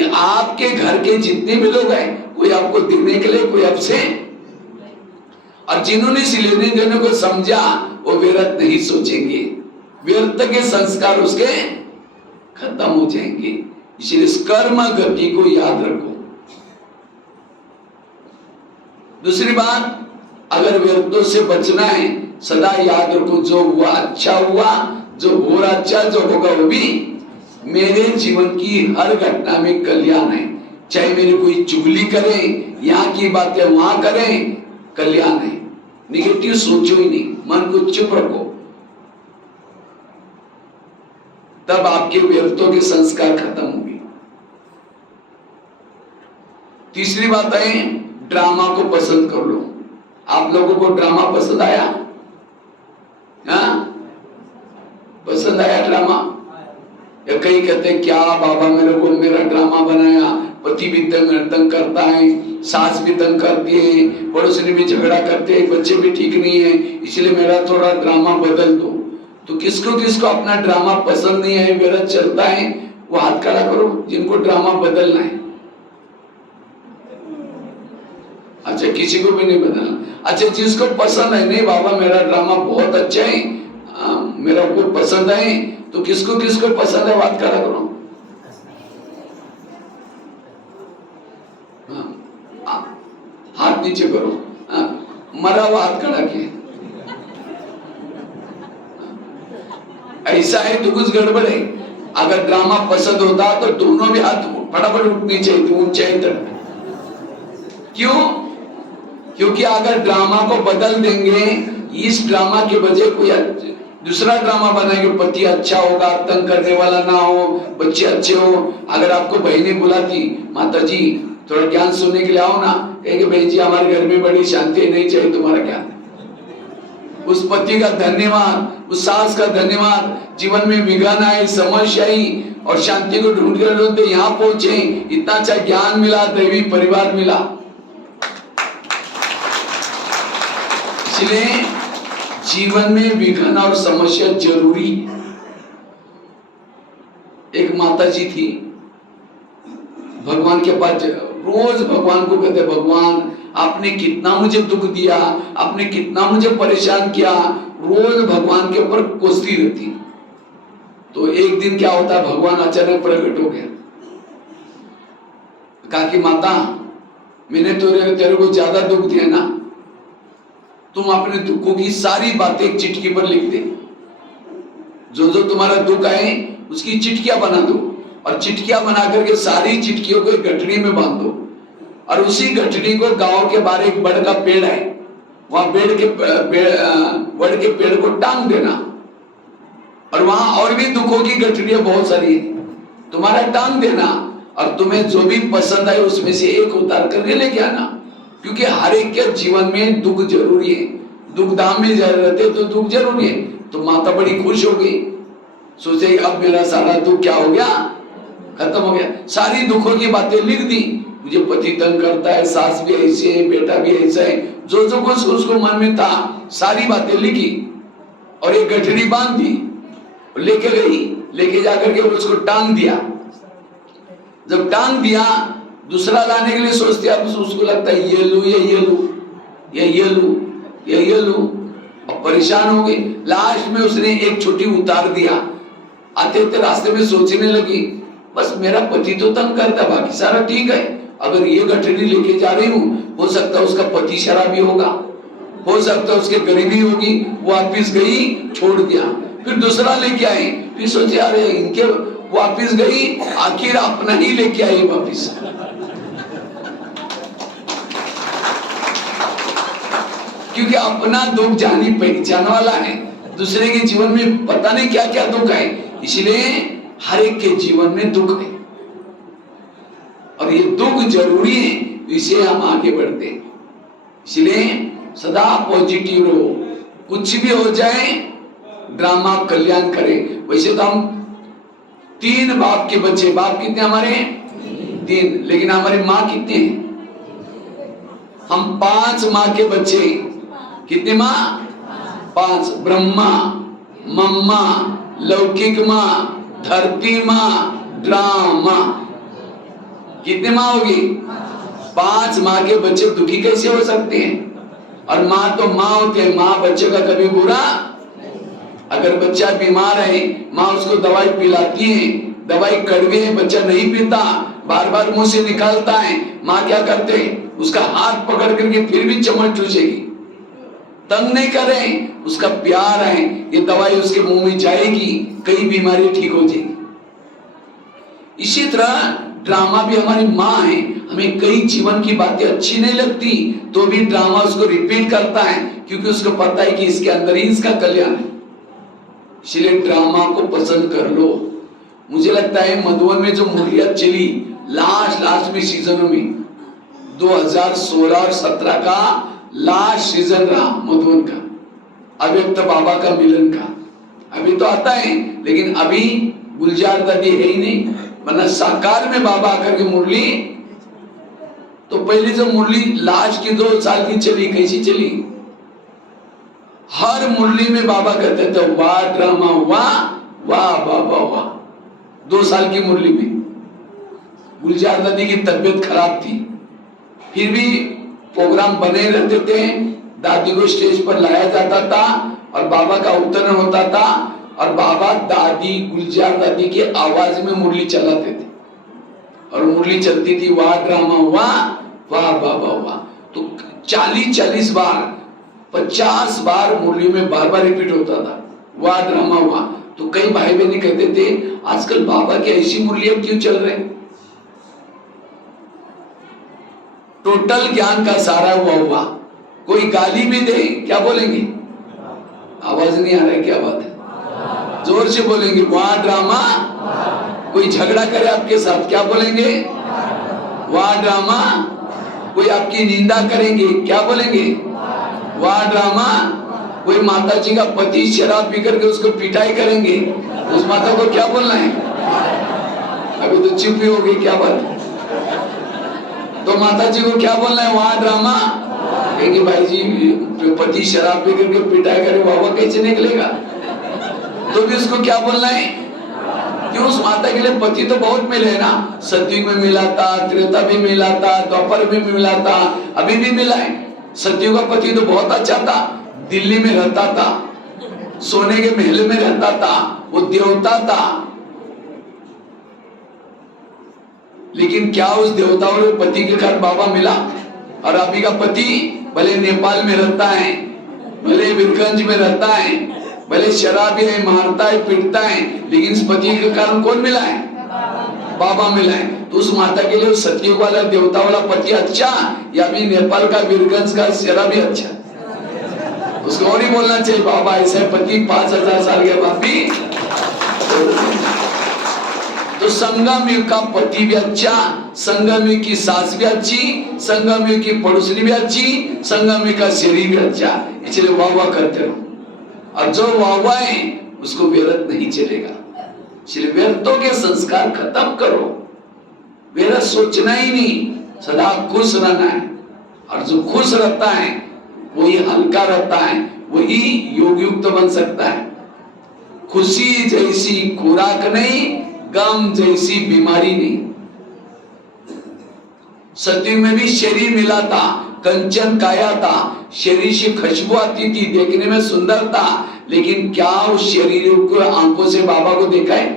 आपके घर के जितने भी लोग हैं, कोई आपको दिखने के लिए, कोई आपसे, और जिन्होंने इस लेने देने को समझा वो व्यर्थ नहीं सोचेंगे, व्यर्थ के संस्कार उसके खत्म हो जाएंगे। इसलिए इस कर्म गति को याद रखो। दूसरी बात, अगर व्यर्थों से बचना है, सदा याद रखो जो हुआ अच्छा हुआ, जो हो रहा अच्छा, जो होगा वो भी मेरे जीवन की हर घटना में कल्याण है। चाहे मेरी कोई चुगली करे, यहाँ की बातें वहां करें, कल्याण है। निगेटिव सोचो ही नहीं, मन को चुप रखो, तब आपके व्यर्थों के संस्कार खत्म होंगे। तीसरी बात है, ड्रामा को पसंद कर लो। आप लोगों को ड्रामा पसंद आया, हाँ पसंद आया ड्रामा। या कई कहते क्या बाबा मेरे को मेरा ड्रामा बनाया, पति भी तंग करता है, सास भी तंग करती है, पड़ोसी भी झगड़ा करते हैं, बच्चे भी ठीक नहीं है, इसलिए मेरा थोड़ा ड्रामा बदल दो। तो किसको किसको अपना ड्रामा पसंद नहीं है, व्यर्थ चलता है, वो हाथ खड़ा करो जिनको ड्रामा बदलना है। अच्छा किसी को भी नहीं बदलना। अच्छा जिसको पसंद है, नहीं बाबा मेरा ड्रामा बहुत अच्छा है, मेरा को पसंद है, तो किसको किसको पसंद है बात खड़ा करो। हाथ नीचे करो, मरा हुआ हाथ खड़ा किया। ऐसा है तो कुछ गड़बड़ है। अगर ड्रामा पसंद होता तो दोनों भी हाथ फटाफट उठनी चाहिए, ऊंचाई तक। क्यों? क्योंकि अगर ड्रामा को बदल देंगे, इस ड्रामा के बजाय कोई दूसरा ड्रामा बनाएंगे, पति अच्छा होगा, तंग करने वाला ना हो, बच्चे अच्छे हो। अगर आपको बहनें बुलाती, माता जी थोड़ा ज्ञान सुनने के लिए आओ ना, कहेंगे बहन जी हमारे घर में बड़ी शांति, नहीं चाहिए तुम्हारा ज्ञान। उस पति का धन्यवाद, उस सास का धन्यवाद, जीवन में विघ्न आए, समस्या आई और शांति को ढूंढ कर ढूंढते यहाँ पहुंचे, इतना अच्छा ज्ञान मिला, दैवी परिवार मिला। इसलिए जीवन में विघ्न और समस्या जरूरी। एक माता जी थी, भगवान के पास रोज भगवान को कहते, भगवान आपने कितना मुझे दुख दिया, आपने कितना मुझे परेशान किया, रोज भगवान के ऊपर कोसती रहती। तो एक दिन क्या होता है, भगवान अचानक प्रकट हो गया, कहा कि माता मैंने तेरे को ज्यादा दुख दिया ना, तुम अपने दुखों की सारी बातें एक चिट्ठी पर लिख दे, जो जो तुम्हारा दुख आए उसकी चिट्ठियां बना दो, और चिट्ठियां बना करके सारी चिट्ठियों को एक गठरी में बांध दो, और उसी गठरी को गांव के बाहर एक बड़ का पेड़ है, वहां बड़ के पेड़ को टांग देना, और वहां और भी दुखों की गठरियां बहुत सारी है, तुम्हारा टांग देना, और तुम्हें जो भी पसंद आए उसमें से एक उतार करके लेके आना। क्योंकि हर एक के जीवन में दुख जरूरी है, दुख धाम में रहते तो दुख जरूरी है। तो माता बड़ी खुश हो गई, सोचे अब मेरा सारा दुख क्या हो गया, खत्म हो गया। सारी दुखों की बातें लिख दी, मुझे पति तंग करता है, सास भी ऐसे है, बेटा भी ऐसा है, जो जो कुछ उसको मन में था सारी बातें लिखी और एक गठरी बांध दी, लेके गई, लेके जाकर के उसको टांग दिया। जब टांग दिया, दूसरा लाने के लिए सोचते, अब उसको लगता है ये लू, ये लू, अब परेशान हो गई। लास्ट में उसने एक छोटी उतार दिया। आते थे रास्ते में सोचने लगी, बस मेरा पति तो तंग करता, बाकी सारा ठीक है, अगर ये गठरी लेके जा रही हूँ, हो सकता है उसका पति शराबी होगा, हो सकता है उसके गरीबी होगी, वापिस गई, छोड़ दिया। फिर दूसरा लेके आई, फिर सोचे अरे इनके वापिस गई, आखिर अपना ही लेके आई वापिस। क्योंकि अपना दुख जानी पहचान वाला है, दूसरे के जीवन में पता नहीं क्या क्या दुख है, इसलिए हर एक के जीवन में दुख है और ये दुख जरूरी है, इसे हम आगे बढ़ते हैं। इसलिए सदा पॉजिटिव रहो, कुछ भी हो जाए ड्रामा कल्याण करे। वैसे तो हम 3 बाप के बच्चे, बाप कितने हमारे 3, लेकिन हमारी माँ कितने हैं? हम 5 माँ के बच्चे। कितने माँ? 5। ब्रह्मा, मम्मा, लौकिक माँ, धरती माँ, ड्रामा। कितने माँ होगी? 5 माँ के बच्चे दुखी कैसे हो सकते हैं? और माँ तो माँ होती है, माँ बच्चे का कभी बुरा। अगर बच्चा बीमार है, माँ उसको दवाई पिलाती है, दवाई कड़वी है, बच्चा नहीं पीता, बार बार मुंह से निकालता है, माँ क्या करते हैं? उसका हाथ पकड़ करके फिर भी चम्मच चूसेगी, तंग नहीं करें, उसका प्यार है, ये दवाई उसके मुंह में जाएगी, कई बीमारी ठीक हो जाएगी। इसी तरह ड्रामा भी हमारी माँ है, हमें कई जीवन की बातें अच्छी नहीं लगती तो भी ड्रामा उसको रिपीट करता है, क्योंकि उसको पता है कि इसके अंदर ही इसका कल्याण है। इसलिए ड्रामा को पसंद कर लो। मुझे लगता है मधुबन में जो मुरलियां चली लास्ट में सीजनों में, 2016 और 17 का लास्ट सीजन रहा मधुबन का, अव्यक्त बाबा का मिलन का। अभी तो आता है, लेकिन अभी गुलजार दादी है ही नहीं, वरना साकार में बाबा आकर के मुरली। तो पहले जो मुरली लास्ट की 2 साल की चली, कैसी चली? हर मुरली में बाबा कहते थे वाह ड्रामा, वाह बाबा वाह। 2 साल की मुरली में गुलजार दादी की तबीयत खराब थी, फिर भी प्रोग्राम बने रहते थे, दादी को स्टेज पर लाया जाता था और बाबा का अवतरण होता था, और बाबा दादी गुलजार दादी के आवाज में मुरली चलाते थे, और मुरली चलती थी वाह ड्रामा, वाह बाबा वाह। तो 40-40 बार 50 बार मुरली में बार बार रिपीट होता था, वाह ड्रामा हुआ। तो कई भाई बहन कहते थे आजकल बाबा की ऐसी मुरलियां क्यों चल रहे हैं? टोटल ज्ञान का सारा हुआ। कोई गाली भी दे क्या बोलेंगे? आवाज नहीं आ रहा है, क्या बात है? जोर से बोलेंगे वाह ड्रामा। कोई झगड़ा करे आपके साथ क्या बोलेंगे? वाह ड्रामा। कोई आपकी निंदा करेंगे क्या बोलेंगे? वाह ड्रामा। कोई माता जी का पति शराब पी करके उसको पिटाई करेंगे, उस माता को क्या बोलना है? अभी तो चुप ही हो गई, क्या बात है? तो माता जी को क्या बोलना है? वाह ड्रामा। कहेंगे भाई जी पति शराब पी करके पिटाई करे, वाह कैसे निकलेगा? तो भी उसको क्या बोलना है? क्यों? उस माता के लिए पति तो बहुत मिले ना, सतयुग में मिला था, त्रेता भी मिला था, द्वापर भी मिला था, अभी भी मिला है। सतयुग का पति तो बहुत अच्छा था, दिल्ली में रहता था, सोने के महल में रहता था, वो देवता था। लेकिन क्या उस देवता और पति के कारण बाबा मिला? और अभी का पति भले नेपाल में रहता है, भले वीरगंज में रहता है, भले शराबी है, मारता है, पीटता है, लेकिन इस पति के कारण कौन मिला है? बाबा मिला है। तो उस माता के लिए सतयुग वाला देवता वाला पति अच्छा, या भी नेपाल का वीरगंज का शराबी अच्छा? उसको और ही बोलना चाहिए बाबा ऐसा पति 5000 साल के बाद भी। तो संगम युग का पति भी अच्छा, संगम युग की सास भी अच्छी, संगम युग की पड़ोसनी भी अच्छी, संगम युग का शरीर भी अच्छा। इसलिए वाह वाह करते रहो, और जो वाह वाह है उसको व्यर्थ नहीं चलेगा। इसलिए व्यर्थों के संस्कार खत्म करो, व्यर्थ सोचना ही नहीं, सदा खुश रहना है। और जो खुश रहता है वही हल्का रहता है, वही योग युक्त बन सकता है। खुशी जैसी खुराक नहीं, गम जैसी बीमारी नहीं। सतयुग में भी शरीर मिला था, कंचन काया था, शरीर से खुशबू आती थी, देखने में सुंदर था, लेकिन क्या उस शरीर को आंखों से बाबा को देखा है?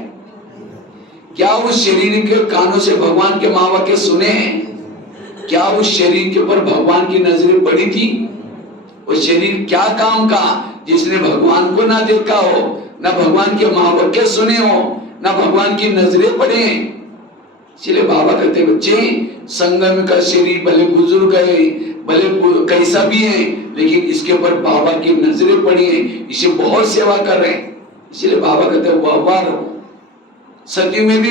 क्या उस शरीर के कानों से भगवान के महावाक्य सुने हैं? क्या उस शरीर के ऊपर भगवान की नजरें पड़ी थी? वो शरीर क्या काम का, जिसने भगवान को ना देखा हो, ना भगवान के महावाक्य सुने हो, ना भगवान की नजरें पड़े। इसलिए बाबा कहते बच्चे संगम का शरीर भले बुजुर्ग है, भले कैसा भी है, लेकिन इसके ऊपर बाबा की नजरें पड़ी है, इसे बहुत सेवा कर रहे हैं। इसलिए बाबा कहते हैं वाह वाह रहो। सतयुग में भी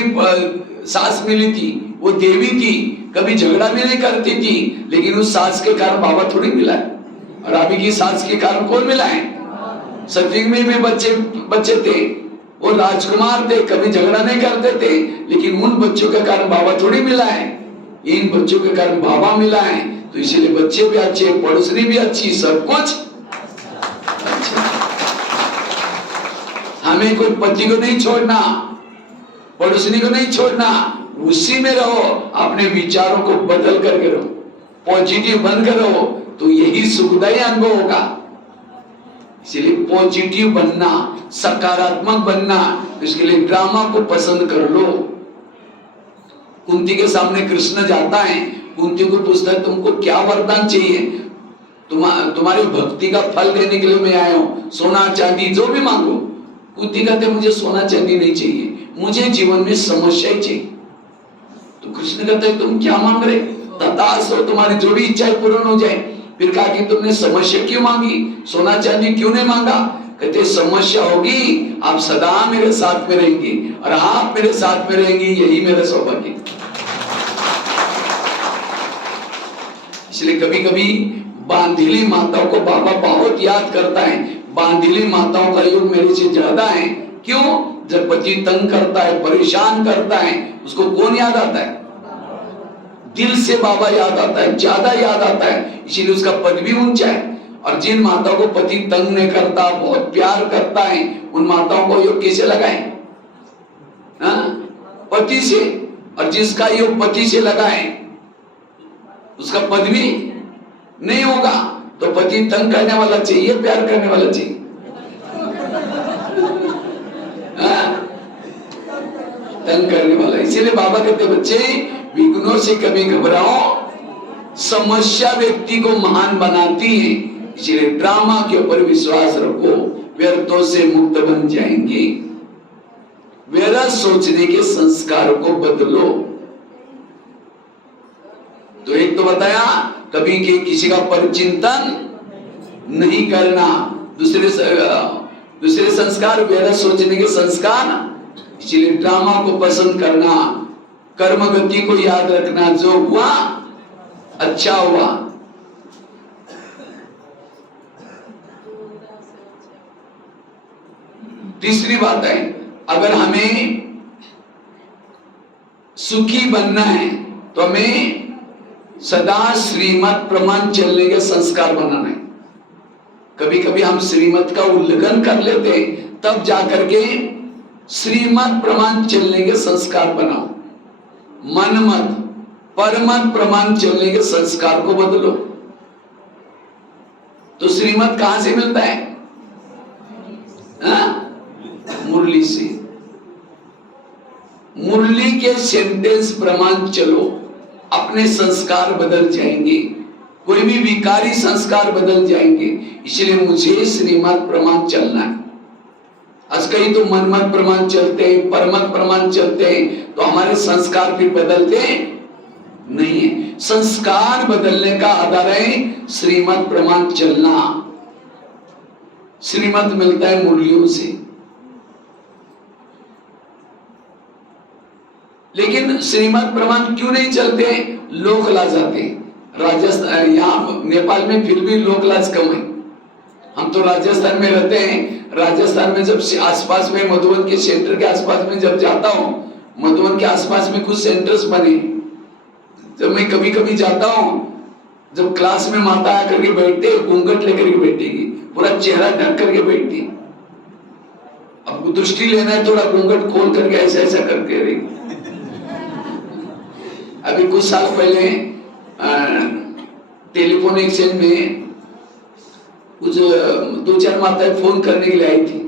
सास मिली थी, वो देवी थी, कभी झगड़ा भी नहीं करती थी, लेकिन उस सास के कारण बाबा थोड़ी मिला है। और अभी की सास के कारण कौन मिला है? सतयुग में भी बच्चे थे, वो राजकुमार थे, कभी झगड़ा नहीं करते थे, लेकिन उन बच्चों के कारण बाबा थोड़ी मिला है। इन बच्चों के कारण बाबा मिला है। तो इसलिए बच्चे भी अच्छे, पड़ोसनी भी अच्छी, सब कुछ अच्छा। हमें कोई पति को नहीं छोड़ना, पड़ोसनी को नहीं छोड़ना, उसी में रहो, अपने विचारों को बदल करके रहो, पॉजिटिव बनकर रहो, तो यही सुखदायी अनुभव होगा। इसलिए पॉजिटिव बनना, सकारात्मक बनना, इसके लिए ड्रामा को पसंद कर लो। कुंती के सामने कृष्ण जाता है, कुंती को पूछता है तुमको क्या वरदान चाहिए? तुम्हारी भक्ति का फल देने के लिए मैं आया हूं, सोना चांदी जो भी मांगो। कुंती कहते मुझे सोना चांदी नहीं चाहिए, मुझे जीवन में समस्या ही चाहिए। तो कृष्ण कहते हैं तुम क्या मांग रहे? तथास्तु, तुम्हारी जो भी इच्छाएं पूर्ण हो जाए। फिर कहा कि तुमने समस्या क्यों मांगी, सोना चांदी क्यों नहीं मांगा? कहते समस्या होगी, आप सदा मेरे साथ में रहेंगे, और आप मेरे साथ में रहेंगे, यही मेरा सौभाग्य। इसलिए कभी कभी बांधिली माताओं को बाबा बहुत याद करता है। बांधिली माताओं का योग मेरे से ज्यादा है। क्यों? जब पति तंग करता है, परेशान करता है, उसको कौन याद आता है? दिल से बाबा याद आता है, ज्यादा याद आता है, इसीलिए उसका पद भी ऊंचा है। और जिन माताओं को पति तंग नहीं करता, बहुत प्यार करता है, उन माताओं को योग कैसे लगाए? पति से। और जिसका योग पति से लगाए उसका पद भी नहीं होगा। तो पति तंग करने वाला चाहिए, प्यार करने वाला चाहिए? तंग करने वाला। इसीलिए बाबा कहते बच्चे विघ्नों से कभी घबराओ, समस्या व्यक्ति को महान बनाती है, इसलिए ड्रामा के ऊपर विश्वास रखो, व्यर्थों से मुक्त बन जाएंगे। व्यर्थ सोचने के संस्कार को बदलो। तो एक तो बताया कभी के किसी का परिचिंतन नहीं करना, दूसरे संस्कार व्यर्थ सोचने के संस्कार, इसलिए ड्रामा को पसंद करना, कर्म गति को याद रखना, जो हुआ अच्छा हुआ। तीसरी बात है, अगर हमें सुखी बनना है तो हमें सदा श्रीमत प्रमाण चलने के संस्कार बनाना है। कभी कभी हम श्रीमत का उल्लंघन कर लेते हैं, तब जाकर के श्रीमत प्रमाण चलने के संस्कार बनाओ। मन मत परमत प्रमाण चलने के संस्कार को बदलो। तो श्रीमत कहां से मिलता है? मुरली से। मुरली के सेंटेंस प्रमाण चलो, अपने संस्कार बदल जाएंगे, कोई भी विकारी संस्कार बदल जाएंगे। इसलिए मुझे श्रीमत प्रमाण चलना है। आज कहीं तो मनमत प्रमाण चलते हैं, परमत प्रमाण चलते हैं, तो हमारे संस्कार फिर बदलते नहीं है। संस्कार बदलने का आधार है श्रीमत प्रमाण चलना। श्रीमत मिलता है मुरलियों से। लेकिन श्रीमत प्रमाण क्यों नहीं चलते? लोक लाज आते। राजस्थान, यहाँ नेपाल में फिर भी लोक लाज कम है। हम तो राजस्थान में रहते हैं। राजस्थान में जब आसपास में मधुबन के सेंटर के आसपास में जब जाता हूँ, मधुबन के आसपास में कुछ सेंटर्स बने, जब मैं कभी कभी जाता हूँ, जब क्लास में माता आकर के बैठते, घूंघट लेकर के बैठेगी, पूरा चेहरा ढक करके बैठती। अब दृष्टि लेना है, थोड़ा घूंघट खोल करके ऐसा ऐसा करके रहेगी। अभी कुछ साल पहले टेलीफोन एक्सचेंज में कुछ 2-4 माताएं फोन करने के लिए आई थी।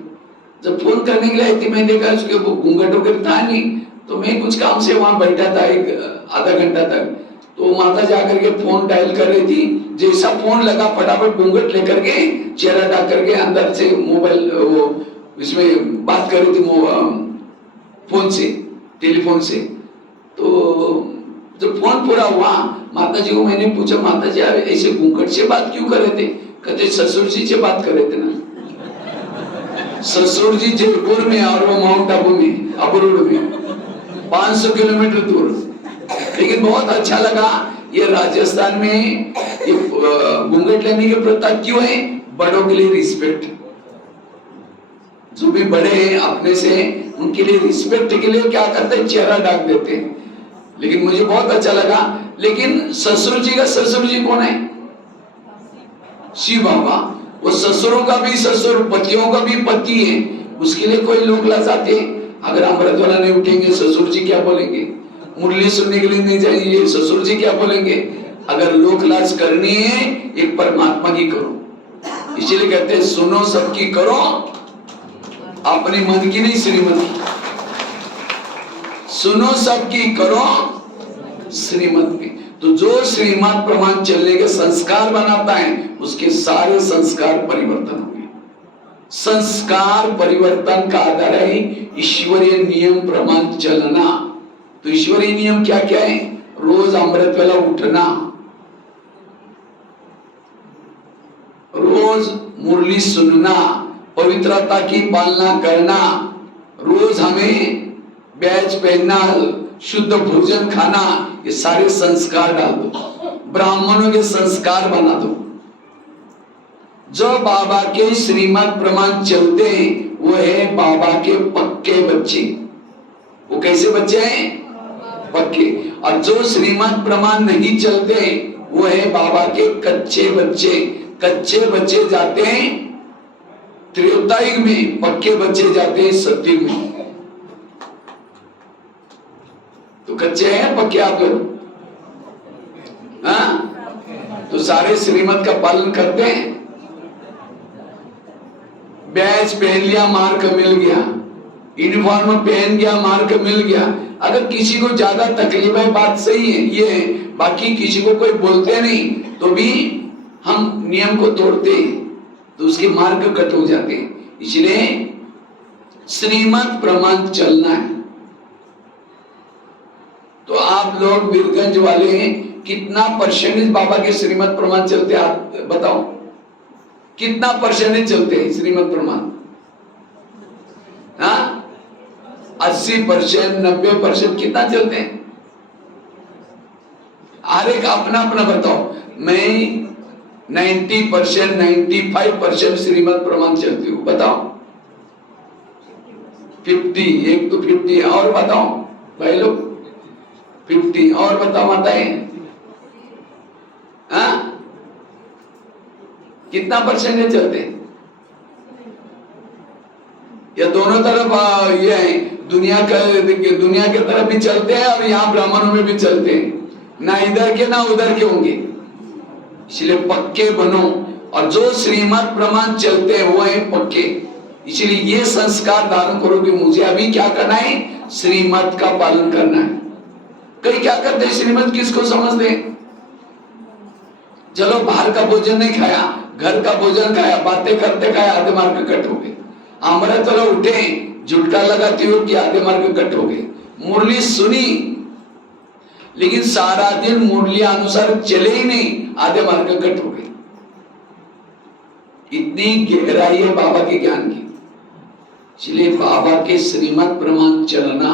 जब फोन करने के लिए आई थी, मैंने देखा उसके घूंघट वगैरह था नहीं, तो मैं कुछ काम से वहां बैठा था एक आधा घंटा तक। तो माता जाकर के फोन डायल कर रही थी, जैसा फोन लगा फटाफट घूंघट लेकर के चेहरा ढक करके अंदर से मोबाइल वो इसमें बात कर रही थी फोन से, टेलीफोन से। तो जब फोन पूरा हुआ, माता जी को मैंने पूछा, माता जी ऐसे घूंघट से बात क्यों कर रहे थे? कहते ससुर जी से बात कर रहे थे ना। ससुर जी जयपुर में और वो माउंट आबू में, अबरोड में 500 किलोमीटर दूर। लेकिन बहुत अच्छा लगा, ये राजस्थान में ये घूंघट लेने की प्रथा क्यों है? बड़ों के लिए रिस्पेक्ट। जो भी बड़े हैं अपने से, उनके लिए रिस्पेक्ट के लिए क्या करते हैं? चेहरा ढक देते हैं। लेकिन मुझे बहुत अच्छा लगा। लेकिन ससुर जी का ससुर जी कौन है? शिव बाबा। वो ससुरों का भी ससुर, पतियों का भी पति है, उसके लिए कोई लोग लाते हैं। अगर अमृत वाला नहीं उठेंगे, ससुर जी क्या बोलेंगे? मुरली सुनने के लिए नहीं जाएंगे, ससुर जी क्या बोलेंगे? अगर लोक लाज करनी है, एक परमात्मा की करो। इसीलिए कहते हैं सुनो सबकी करो, अपने मन की नहीं, श्रीमत की। सुनो सबकी करो, श्रीमत की। तो जो श्रीमत प्रमाण चलने के संस्कार बनाता है, उसके सारे संस्कार परिवर्तन होंगे। संस्कार परिवर्तन का आधार है ईश्वरीय नियम प्रमाण चलना। तो ईश्वरीय नियम क्या क्या है? रोज अमृत वेला उठना, रोज मुरली सुनना, पवित्रता की पालना करना, रोज हमें बैज पहनना, शुद्ध भोजन खाना, ये सारे संस्कार डाल दो। ब्राह्मणों के संस्कार बना दो। जो बाबा के श्रीमत प्रमाण चलते हैं, वो है बाबा के पक्के बच्चे। वो कैसे बच्चे हैं? पक्के। और जो श्रीमत प्रमाण नहीं चलते, वो है बाबा के कच्चे बच्चे। कच्चे बच्चे जाते हैं त्रेता युग में, पक्के बच्चे जाते हैं सतयुग में। तो कच्चे हैं पक्के आप लोग? हाँ, तो सारे श्रीमत का पालन करते हैं। बैज पहन लिया, मार्क मिल गया, यूनिफॉर्म पहन गया, मार्क मिल गया। अगर किसी को ज्यादा तकलीफ है, बात सही है, ये है, बाकी किसी को कोई बोलते नहीं तो भी हम नियम को तोड़ते हैं तो उसके मार्ग कट हो जाते हैं। इसलिए श्रीमत प्रमाण चलना है। तो आप लोग वीरगंज वाले कितना परसेंटेज बाबा के श्रीमत प्रमाण चलते हैं, आप बताओ कितना परसेंटेज चलते हैं श्रीमत प्रमाण? हाँ, 80%, 90% कितना चलते हैं? हर एक अपना अपना बताओ। मैं 90%, 95% श्रीमत प्रमाण चलती हूँ, बताओ। 50, एक तो 50 और बताओ भाई लोग, 50 और बताओ माताएं। हाँ, कितना परसेंटेज चलते हैं? या दोनों तरफ ये है, दुनिया के तरफ भी चलते हैं और यहाँ ब्राह्मणों में भी चलते हैं, ना इधर के ना उधर के होंगे। इसलिए पक्के बनो, और जो श्रीमत प्रमाण चलते हैं वो है पक्के। इसलिए ये संस्कार धारण करो कि मुझे अभी क्या करना है, श्रीमत का पालन करना है। कई क्या करते हैं, श्रीमत किसको समझते हैं? चलो बाहर का भोजन नहीं खाया, घर का भोजन खाया, बातें करते खाया, आधे मार्ग कट हो गए। हमारा चलो उठे, झुटका लगाती हो कि आधे मार्ग कट हो गए। मुरली सुनी लेकिन सारा दिन मुरली अनुसार चले ही नहीं, आधे मार्ग कट हो गए। इतनी गहराई है बाबा के ज्ञान की। इसलिए बाबा के श्रीमत प्रमाण चलना,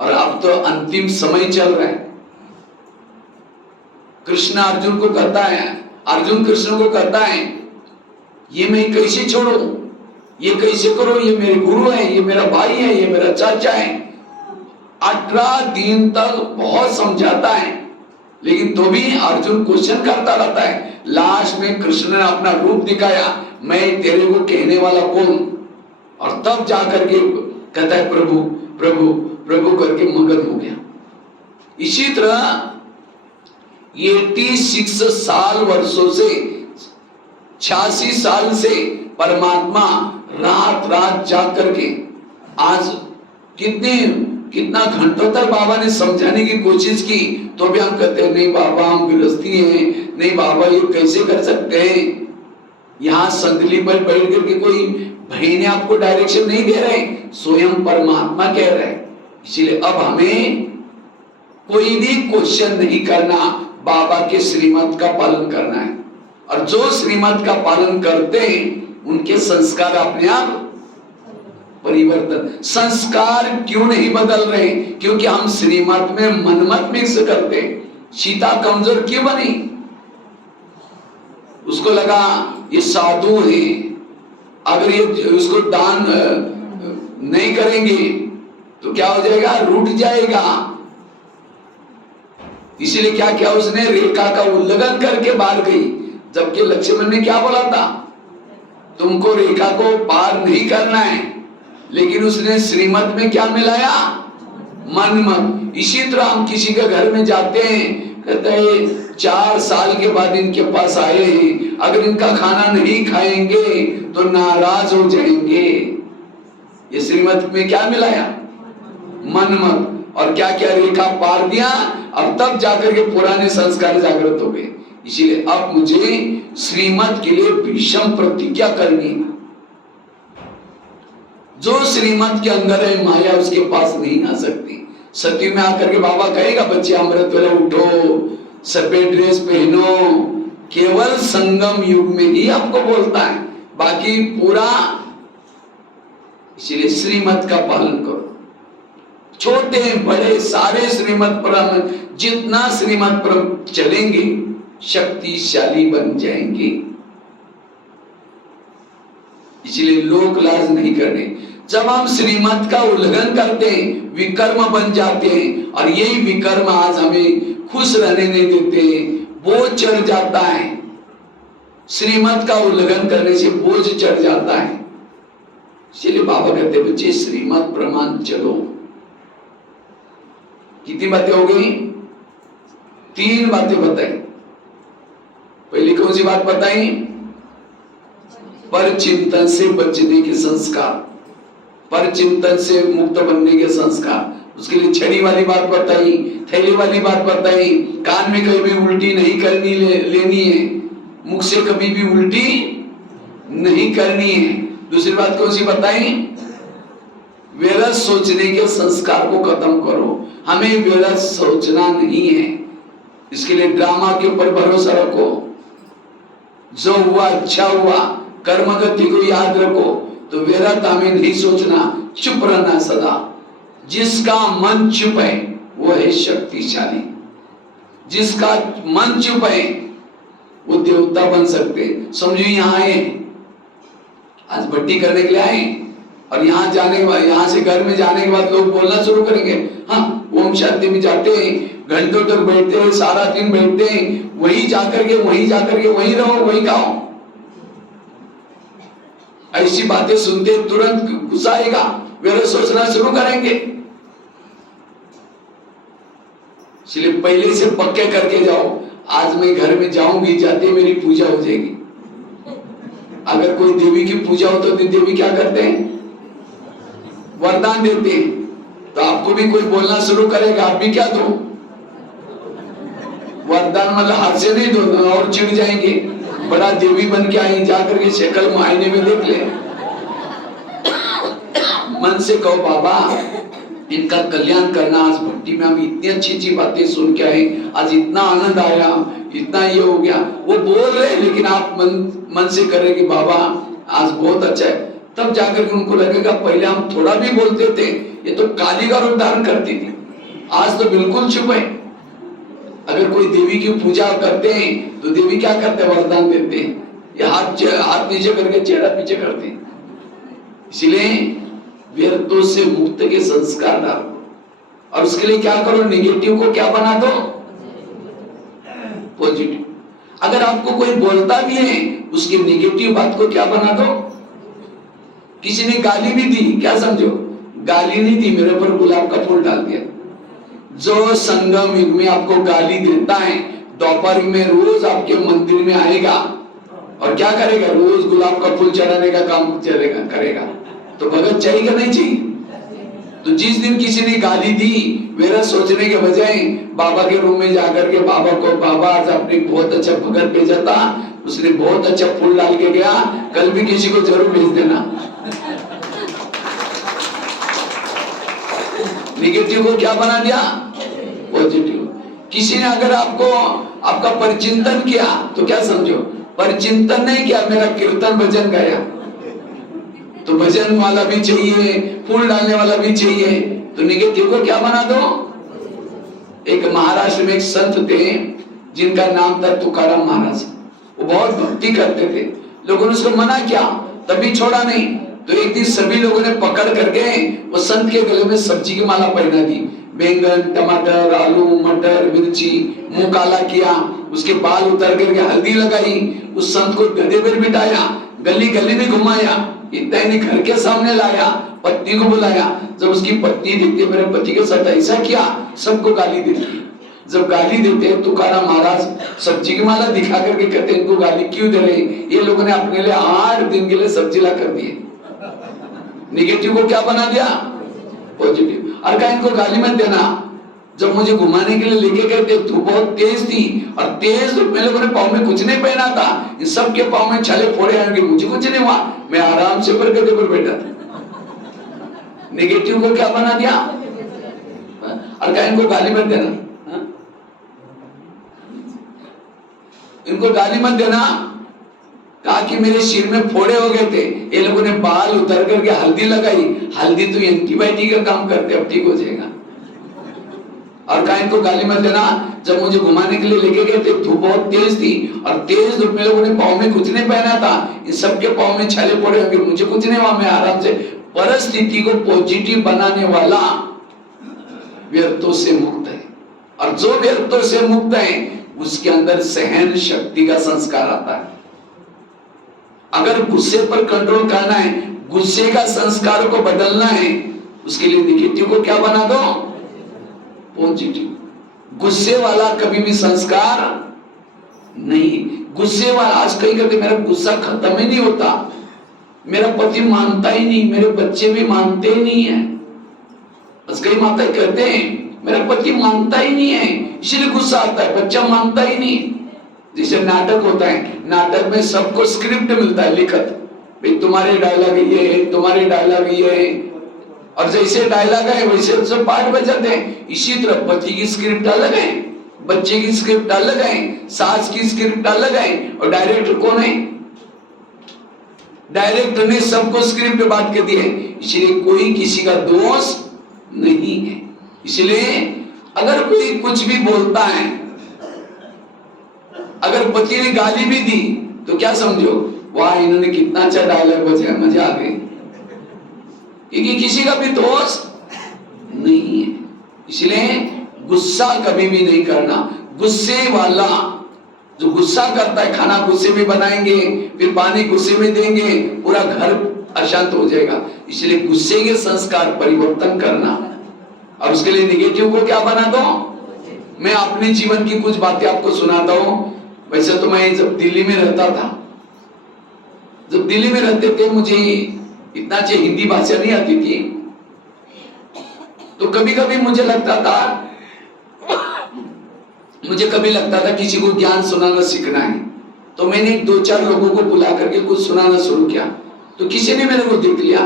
और अब तो अंतिम समय चल रहा है। कृष्ण अर्जुन को कहता है, अर्जुन कृष्ण को कहता है, ये मैं कैसे छोड़ू, ये कैसे करो, ये मेरे गुरु है, ये मेरा भाई है, ये मेरा चाचा है। 18 दिन तक बहुत समझाता है, लेकिन तो भी अर्जुन क्वेश्चन करता रहता है। लास्ट में कृष्ण ने अपना रूप दिखाया, मैं तेरे को कहने वाला कौन, और तब जाकर के कहता है प्रभु प्रभु प्रभु करके मगन हो गया। इसी तरह 86 साल वर्षों से, 86 साल से परमात्मा रात रात जाग करके, आज कितना घंटों तक बाबा ने समझाने की कोशिश की, तो भी हम कहते हैं नहीं बाबा हम गृहस्थी हैं, नहीं बाबा ये कैसे कर सकते हैं। यहाँ संदली पर बैठ करके कोई भाई ने आपको डायरेक्शन नहीं दे रहे, स्वयं परमात्मा कह रहे हैं। इसलिए अब हमें कोई भी क्वेश्चन नहीं करना, बाबा के श्रीमत का पालन करना है। और जो श्रीमत का पालन करते हैं उनके संस्कार अपने आप परिवर्तन। संस्कार क्यों नहीं बदल रहे? क्योंकि हम श्रीमत में मनमत मिक्स करते। सीता कमजोर क्यों बनी? उसको लगा ये साधु है, अगर ये उसको दान नहीं करेंगे तो क्या हो जाएगा, रूठ जाएगा। इसीलिए क्या किया उसने, रेखा का उल्लंघन करके बाहर गई। जबकि लक्ष्मण ने क्या बोला था, तुमको रेखा को पार नहीं करना है, लेकिन उसने श्रीमत में क्या मिलाया, मनमत। इसी तरह हम किसी के घर में जाते हैं, कहते हैं 4 साल के बाद इनके पास आए हैं, अगर इनका खाना नहीं खाएंगे तो नाराज हो जाएंगे। ये श्रीमत में क्या मिलाया, मनमत। और क्या क्या रेखा पार दिया, और तब जाकर के पुराने संस्कार जागृत हो गए। इसीलिए अब मुझे श्रीमत के लिए भीषम प्रतिज्ञा करनी है। जो श्रीमत के अंदर है माया उसके पास नहीं आ सकती। सती में आकर के बाबा कहेगा बच्चे अमृत वेला उठो, सफेद ड्रेस पहनो, केवल संगम युग में ही आपको बोलता है, बाकी पूरा। इसलिए श्रीमत का पालन करो, छोटे बड़े सारे श्रीमत पर, जितना श्रीमत पर चलेंगे शक्तिशाली बन जाएंगे। इसलिए लोक लाज नहीं करने। जब हम श्रीमत का उल्लंघन करते हैं विकर्म बन जाते हैं, और यही विकर्म आज हमें खुश रहने नहीं देते, बोझ चढ़ जाता है। श्रीमत का उल्लंघन करने से बोझ चढ़ जाता है। इसलिए बाबा कहते बच्चे श्रीमत प्रमाण चलो। कितनी बातें हो गई, 3 बातें बताई। पहली कौन सी बात बताई, पर चिंतन से बचने के संस्कार। पर चिंतन से मुक्त बनने के संस्कार। उसके लिए छड़ी वाली बात बताई, थैली वाली बात बताई, कान में कभी भी उल्टी नहीं करनी लेनी है, मुख से कभी भी उल्टी नहीं करनी है। दूसरी बात कौन सी बताई? व्यर्थ सोचने के संस्कार को खत्म करो। हमें व्यर्थ सोचना नहीं है, इसके लिए ड्रामा के ऊपर भरोसा रखो। जो हुआ अच्छा हुआ, कर्म गति को याद रखो। तो व्यर्थ हमें नहीं सोचना, चुप रहना सदा। जिसका मन चुप है वो है शक्तिशाली। जिसका मन चुप है वो देवता बन सकते। समझो यहाँ आए, आज भट्टी करने के लिए आए, और यहाँ जाने के बाद, यहाँ से घर में जाने के बाद लोग बोलना शुरू करेंगे, हाँ ओम शांति में जाते हैं, घंटों तक बैठते हैं, सारा दिन बैठते हैं, वहीं जाकर के वहीं रहो, वहीं खाओ। ऐसी बातें सुनते तुरंत गुस्सा आएगा, वे सोचना शुरू करेंगे। इसलिए पहले से पक्के करके जाओ, आज मैं घर में जाऊंगी, जाते मेरी पूजा हो जाएगी। अगर कोई देवी की पूजा हो तो देवी क्या करते हैं? वरदान देते हैं। तो आपको भी कोई बोलना शुरू करेगा, आप भी क्या दो? वरदान मतलब हाथ से नहीं दो, और चिढ़ जाएंगे। बड़ा देवी बन के आई, जाकर के शक्ल आईने में देख ले। मन से कहो बाबा इनका कल्याण करना। आज भट्टी में हम इतनी अच्छी अच्छी बातें सुन के आए, आज इतना आनंद आया, इतना ये हो गया। वो बोल रहे लेकिन आप मन से कर रहे कि बाबा आज बहुत अच्छा है। तब जाकर के उनको लगेगा पहले हम थोड़ा भी बोलते थे, ये तो काली का रूप धारण करती थी, आज तो बिल्कुल चुप है। अगर कोई देवी की पूजा करते हैं तो देवी क्या करते हैं? वरदान देते हैं, ये हाथ नीचे करके चेहरा पीछे करते हैं। इसलिए व्यर्थों से मुक्त के संस्कार डालो, और उसके लिए क्या करो? नेगेटिव को क्या बना दो? पॉजिटिव। अगर आपको कोई बोलता भी है, उसकी नेगेटिव बात को क्या बना दो? किसी ने गाली भी दी, क्या समझो? गाली नहीं दी, मेरे ऊपर गुलाब का फूल डाल दिया। जो संगम युग में आपको गाली देता है, दोपहर में रोज आपके मंदिर में आएगा और क्या करेगा? रोज गुलाब का फूल चढ़ाने का काम करेगा। तो भगत चाहिए नहीं चाहिए? तो जिस दिन किसी ने गाली दी, मेरा सोचने के बजाय बाबा के रूम में जाकर के बाबा को, बाबा आज आपने बहुत अच्छा भगत भेजा था, उसने बहुत अच्छा फूल डाल के गया, कल भी किसी को जरूर भेज देना। नेगेटिव को क्या बना दिया? पॉजिटिव। किसी ने अगर आपका परिचिंतन किया तो क्या समझो? परिचिंतन नहीं किया, मेरा कीर्तन भजन गाया, तो भजन वाला भी चाहिए, फूल डालने वाला भी चाहिए। तो नेगेटिव को क्या बना दो? एक महाराष्ट्र में एक संत थे जिनका नाम था तुकाराम महाराज। वो बहुत भक्ति करते थे, लोगों ने उसको मना किया, तभी छोड़ा नहीं। तो एक दिन सभी लोगों ने पकड़ करके वो संत के गले में सब्जी की माला पहना दी। बैंगन, टमाटर, आलू, मटर, मिर्ची, मुंह काला किया, उसके बाल उतार करके हल्दी लगाई, उस संत को गधे पर बिठाया, गली गली में घुमाया, इतना ही घर के सामने लाया, पत्नी को बुलाया। जब उसकी पत्नी देखती मेरे पति के साथ ऐसा किया, सबको गाली देती। जब गाली देते हैं तुकाराम महाराज सब्जी की माला दिखा करके कहते हैं इनको गाली क्यों दे रहे? ये लोगों ने अपने लिए 8 दिन के लिए सब्जी ला कर दी। नेगेटिव को क्या बना दिया? पॉजिटिव। और कहा इनको गाली मत देना। जब मुझे घुमाने के लिए लेके गए थे, धूप बहुत तेज थी, और तेज धूप में लोगों ने पाँव में कुछ नहीं पहना था, इन सबके पाँव में छाले फोड़े आएंगे, मुझे कुछ नहीं हुआ, मैं आराम से पर गधे पर बैठा था। नेगेटिव को क्या बना दिया? और कहा इनको गाली मत देना, इनको गाली मत देना। कहा कि मेरे सिर में फोड़े हो गए थे, ये लोगों ने बाल उतर करके हल्दी लगाई, हल्दी तो एंटीबायोटिक का काम करते, अब ठीक हो जाएगा। और कहा इनको गाली मत देना। जब मुझे घुमाने के लिए लेके गए थे, धूप बहुत तेज थी, और तेज धूप में लोगों ने पाँव में कुछ नहीं पहना था, इन सबके पाँव में छाले फोड़े होंगे, मुझे कुछ नहीं हुआ, मैं आराम से। परिस्थिति को पॉजिटिव बनाने वाला व्यर्थों से मुक्त है, और जो व्यर्थों से मुक्त है उसके अंदर सहन शक्ति का संस्कार आता है। अगर गुस्से पर कंट्रोल करना है, गुस्से का संस्कार को बदलना है, उसके लिए नेगेटिव को क्या बना दो? पॉजिटिव। गुस्से वाला कभी भी संस्कार नहीं। गुस्से वाला आज कहीं कहते मेरा गुस्सा खत्म ही नहीं होता, मेरा पति मानता ही नहीं, मेरे बच्चे भी मानते ही नहीं है। बस कई माता कहते हैं मेरा पति मानता ही नहीं है, इसलिए गुस्सा आता है, बच्चा मानता ही नहीं। जैसे नाटक होता है, नाटक में सबको स्क्रिप्ट मिलता है लिखत, भाई तुम्हारे डायलॉग ये है, तुम्हारे डायलॉग ये है, और जैसे डायलॉग है वैसे सब पार्ट बजाते हैं। इसी तरह पति की स्क्रिप्ट अलग है, बच्चे की स्क्रिप्ट अलग है, सास की स्क्रिप्ट अलग है, और डायरेक्टर कौन है? डायरेक्टर ने सबको स्क्रिप्ट बांट के दी है, इसलिए कोई किसी का दोष नहीं है। इसलिए अगर कोई कुछ भी बोलता है, अगर पति ने गाली भी दी तो क्या समझो, वाह इन्होंने कितना अच्छा डायलॉग बजाया, मजा आ गई, क्योंकि किसी का भी दोष नहीं है। इसलिए गुस्सा कभी भी नहीं करना। गुस्से वाला जो गुस्सा करता है, खाना गुस्से में बनाएंगे, फिर पानी गुस्से में देंगे, पूरा घर अशांत हो जाएगा। इसलिए गुस्से के संस्कार परिवर्तन करना, और उसके लिए निगेटिव को क्या बना दो। मैं अपने जीवन की कुछ बातें आपको सुनाता हूं। वैसे तो मैं जब दिल्ली में रहता था, जब दिल्ली में रहते थे, मुझे इतना अच्छी हिंदी भाषा नहीं आती थी, तो कभी कभी मुझे कभी लगता था किसी को ज्ञान सुनाना सीखना है, तो मैंने 2-4 लोगों को बुला करके कुछ सुनाना शुरू किया। तो किसी ने मेरे को देख लिया,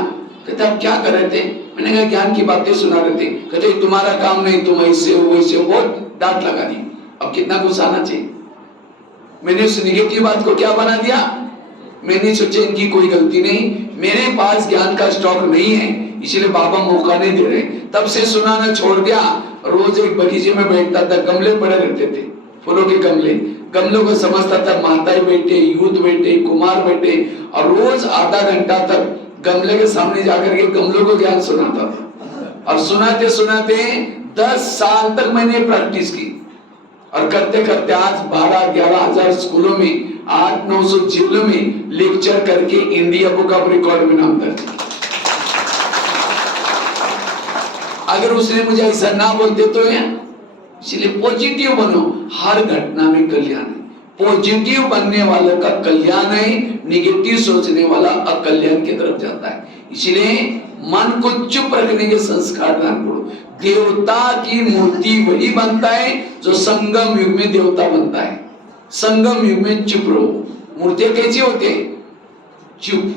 कहते आप क्या कर रहे थे? मैंने कहा ज्ञान की बातें सुना रहे थे। कहते तुम्हारा काम नहीं, तुम ऐसे हो वैसे हो, बहुत डांट लगा दी। अब कितना गुस्सा आना चाहिए। मैंने उस निगेटिव बात को क्या बना दिया, मैंने सोचा इनकी कोई गलती नहीं, मेरे पास ज्ञान का स्टॉक नहीं है, इसलिए बाबा मौका नहीं दे रहे। तब से सुनाना छोड़ दिया। रोज एक बगीचे में बैठता था, गमले पड़े रहते थे, फूलों के गमले, गमलों को समझता था माताएं बैठे, यूथ बैठे, कुमार बैठे, और रोज आधा घंटा तक गमले के सामने जाकर के गमलों को ज्ञान सुनाता था। और सुनाते सुनाते 10 साल तक मैंने प्रैक्टिस की, और करते करते आज 12-11 हजार स्कूलों में, 800-900 जिलों में लेक्चर करके इंडिया बुक ऑफ रिकॉर्ड में नाम दर्ज। अगर उसने मुझे ऐसा ना बोलते तो है। इसलिए पॉजिटिव बनो, हर घटना में कल्याण है। पॉजिटिव बनने वालों का कल्याण है, निगेटिव सोचने वाला अकल्याण की तरफ जाता है। इसलिए मन को चुप रखने के संस्कार दान करो। देवता की मूर्ति वही बनता है जो संगम युग में देवता बनता है। संगम युग में चुप रहो। मूर्तियां कैसी होती है? चुप,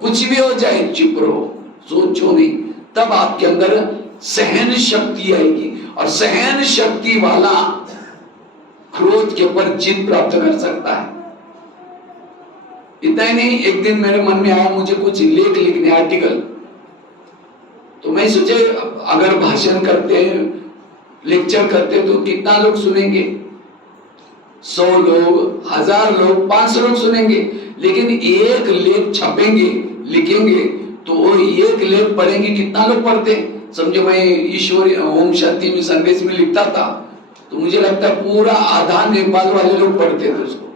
कुछ भी हो जाए चुप रहो, सोचो नहीं। तब आपके अंदर सहन शक्ति आएगी, और सहन शक्ति वाला क्रोध के ऊपर जीत प्राप्त कर सकता है। इतना ही नहीं, एक दिन मेरे मन में आया मुझे कुछ लेख लिखने, आर्टिकल। तो मैं सोचे अगर भाषण करते हैं, लेक्चर करते तो कितना लोग सुनेंगे? 100 लोग, 1000 लोग, 500 लोग सुनेंगे। लेकिन एक लेख छपेंगे, लिखेंगे, तो वो एक लेख पढ़ेंगे, कितना लोग पढ़ते? समझो मैं ईश्वर ओम शांति में संदेश में लिखता था, तो मुझे लगता है पूरा आधा नेपाल वाले लोग पढ़ते थे उसको।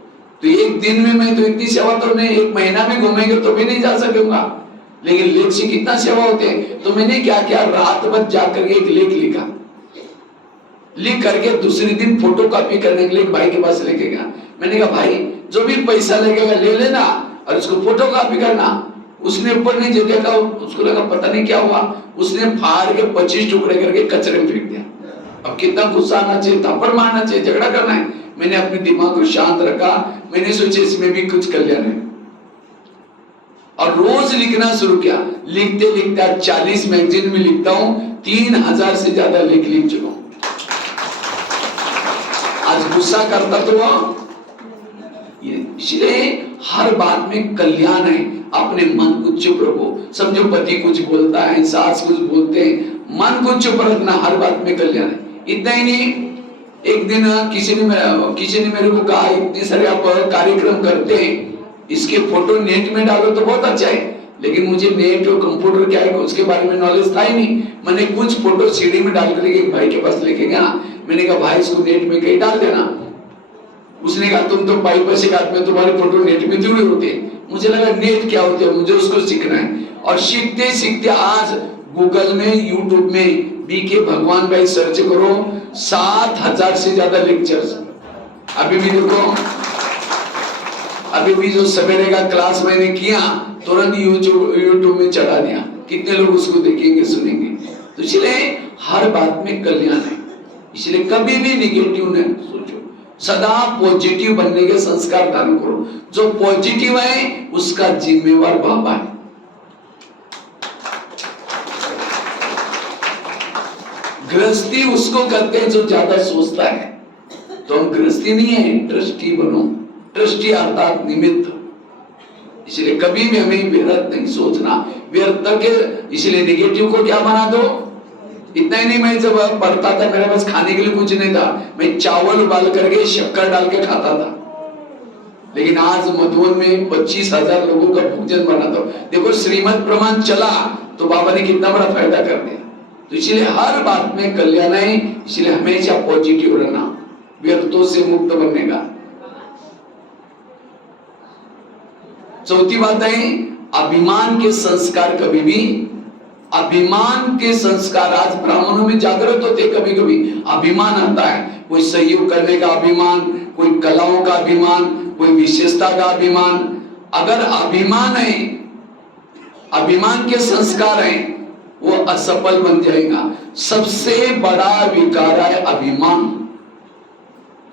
तो एक दिन में मैं तो इतनी सेवा तो नहीं, 1 महीना में घूमेंगे तो भी नहीं जा सकूंगा। लेकिन लेख से कितना सेवा होते हैं। तो मैंने क्या किया, रात भर जाकर एक लेख लिखा, लिख करके दूसरे दिन फोटो कॉपी करने के लिए भाई के पास लेके गया। मैंने कहा भाई जो भी पैसा लगेगा ले लेना और उसको फोटो कॉपी करना। उसने ऊपर नहीं देखा, उसको लगा पता नहीं क्या हुआ, उसने फाड़ के 25 टुकड़े करके कचरे में फेंक दिया। अब कितना गुस्सा आना चाहिए, थप्पड़ मारना चाहिए, झगड़ा करना है। मैंने अपने दिमाग को शांत रखा, मैंने सोचा इसमें भी कुछ कल्याण है, और रोज लिखना शुरू किया। लिखते लिखते आज 40 मैगजीन में लिखता हूं, 3000 से ज्यादा लिख चुका हूं। आज गुस्सा करता तो इसलिए हर बात में कल्याण है। अपने मन को चुप रखो। समझो पति कुछ बोलता है, सास कुछ बोलते हैं, मन को चुप रखना, हर बात में कल्याण है। इतना ही नहीं, एक दिन किसी ने मेरे को कहा इतने सारे आप कार्यक्रम करते हैं, इसके फोटो नेट में डालो तो बहुत अच्छा है। लेकिन मुझे नेट और कंप्यूटर क्या है उसके बारे में नॉलेज था ही नहीं। मैंने कुछ फोटो सीडी में डाल करके एक भाई के पास लेके गया। मैंने कहा भाई इसको नेट में कहीं डाल देना। उसने कहा तुम तो 22 आदमी, तुम्हारे फोटो नेट में जरूर होते हैं। मुझे लगा नेट क्या होते हैं, मुझे उसको सीखना है। और सीखते सीखते आज गूगल में, यूट्यूब में बीके भगवान भाई सर्च करो, 7000 से ज्यादा लेक्चर्स अभी भी देखो। अभी भी जो सवेरे का क्लास मैंने किया तुरंत यूट्यूब में चढ़ा दिया, कितने लोग उसको देखेंगे सुनेंगे। तो इसलिए हर बात में कल्याण है, इसलिए कभी भी निगेटिव नहीं सोचो, सदा पॉजिटिव बनने के संस्कार धारण करो। जो पॉजिटिव है उसका जिम्मेवार बाबा है। गृहस्थी उसको कहते हैं जो ज्यादा सोचता है। तो हम गृहस्थी नहीं है, ट्रस्टी बनो। ट्रस्टी अर्थात निमित्त। इसलिए कभी भी हमें व्यर्थ नहीं सोचना, व्यर्थ के। इसलिए नेगेटिव को क्या बना दो। इतना ही नहीं, मैं जब पढ़ता था मेरे पास खाने के लिए कुछ नहीं था, मैं चावल उबाल करके शक्कर डाल के खाता था। लेकिन आज मधुबन में 25,000 लोगों का भोजन बना दो। देखो श्रीमद प्रमाण चला तो बाबा ने कितना बड़ा फायदा कर दिया। तो इसलिए हर बात में कल्याण है, इसलिए हमेशा पॉजिटिव रहना, व्यर्थों से मुक्त बनने का। चौथी बात है अभिमान के संस्कार। कभी भी अभिमान के संस्कार आज ब्राह्मणों में जागृत होते, कभी कभी अभिमान आता है। कोई सहयोग करने का अभिमान, कोई कलाओं का अभिमान, कोई विशेषता का अभिमान। अगर अभिमान है, अभिमान के संस्कार है, वो असफल बन जाएगा। सबसे बड़ा विकार है अभिमान।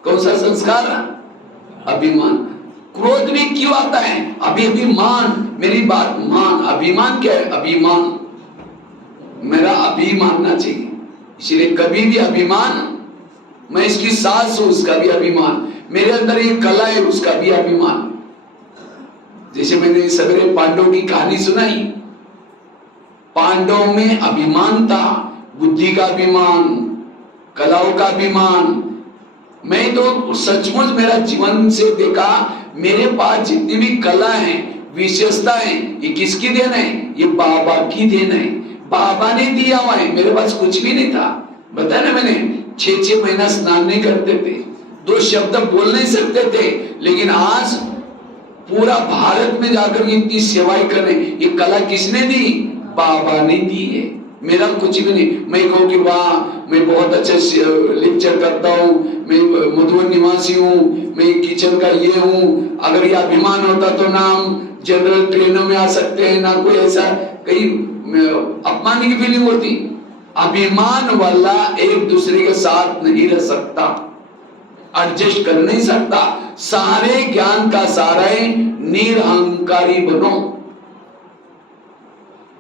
कौन सा संस्कार? अभिमान। क्रोध भी क्यों आता है? अभिमान, मेरी बात मान। अभिमान क्या है? अभिमान, मेरा अभी मानना चाहिए। इसलिए कभी भी अभिमान, मैं इसकी सास हूं उसका भी अभिमान, मेरे अंदर ये कला है उसका भी अभिमान। जैसे मैंने सवेरे पांडवों की कहानी सुनाई, पांडवों में अभिमान था, बुद्धि का अभिमान, कलाओं का अभिमान। मैं तो सचमुच मेरा जीवन से देखा, मेरे पास जितनी भी कला है, विशेषता है, ये किसकी देन है? ये बाबा की देन है। बाबा ने दिया हुआ है, मेरे पास कुछ भी नहीं था। बताया ना मैंने, 6 महीना स्नान नहीं करते थे, 2 शब्द बोल नहीं सकते थे, लेकिन आज पूरा भारत में जाकर इतनी सेवाएं करने, ये कला किसने दी? बाबा ने दी है। मेरा कुछ भी नहीं। मैं कहूँ कि वाह मैं बहुत अच्छे लेक्चर करता हूँ, मैं मधुबन निवासी हूँ, मैं किचन का ये हूँ। अगर ये अभिमान होता तो ना हम जनरल ट्रेनों में आ सकते हैं, ना कोई ऐसा कहीं अपमान की फीलिंग होती। अभिमान वाला एक दूसरे के साथ नहीं रह सकता, एडजस्ट कर नहीं सकता। सारे ज्ञान का सारा है निरअहंकारी बनो।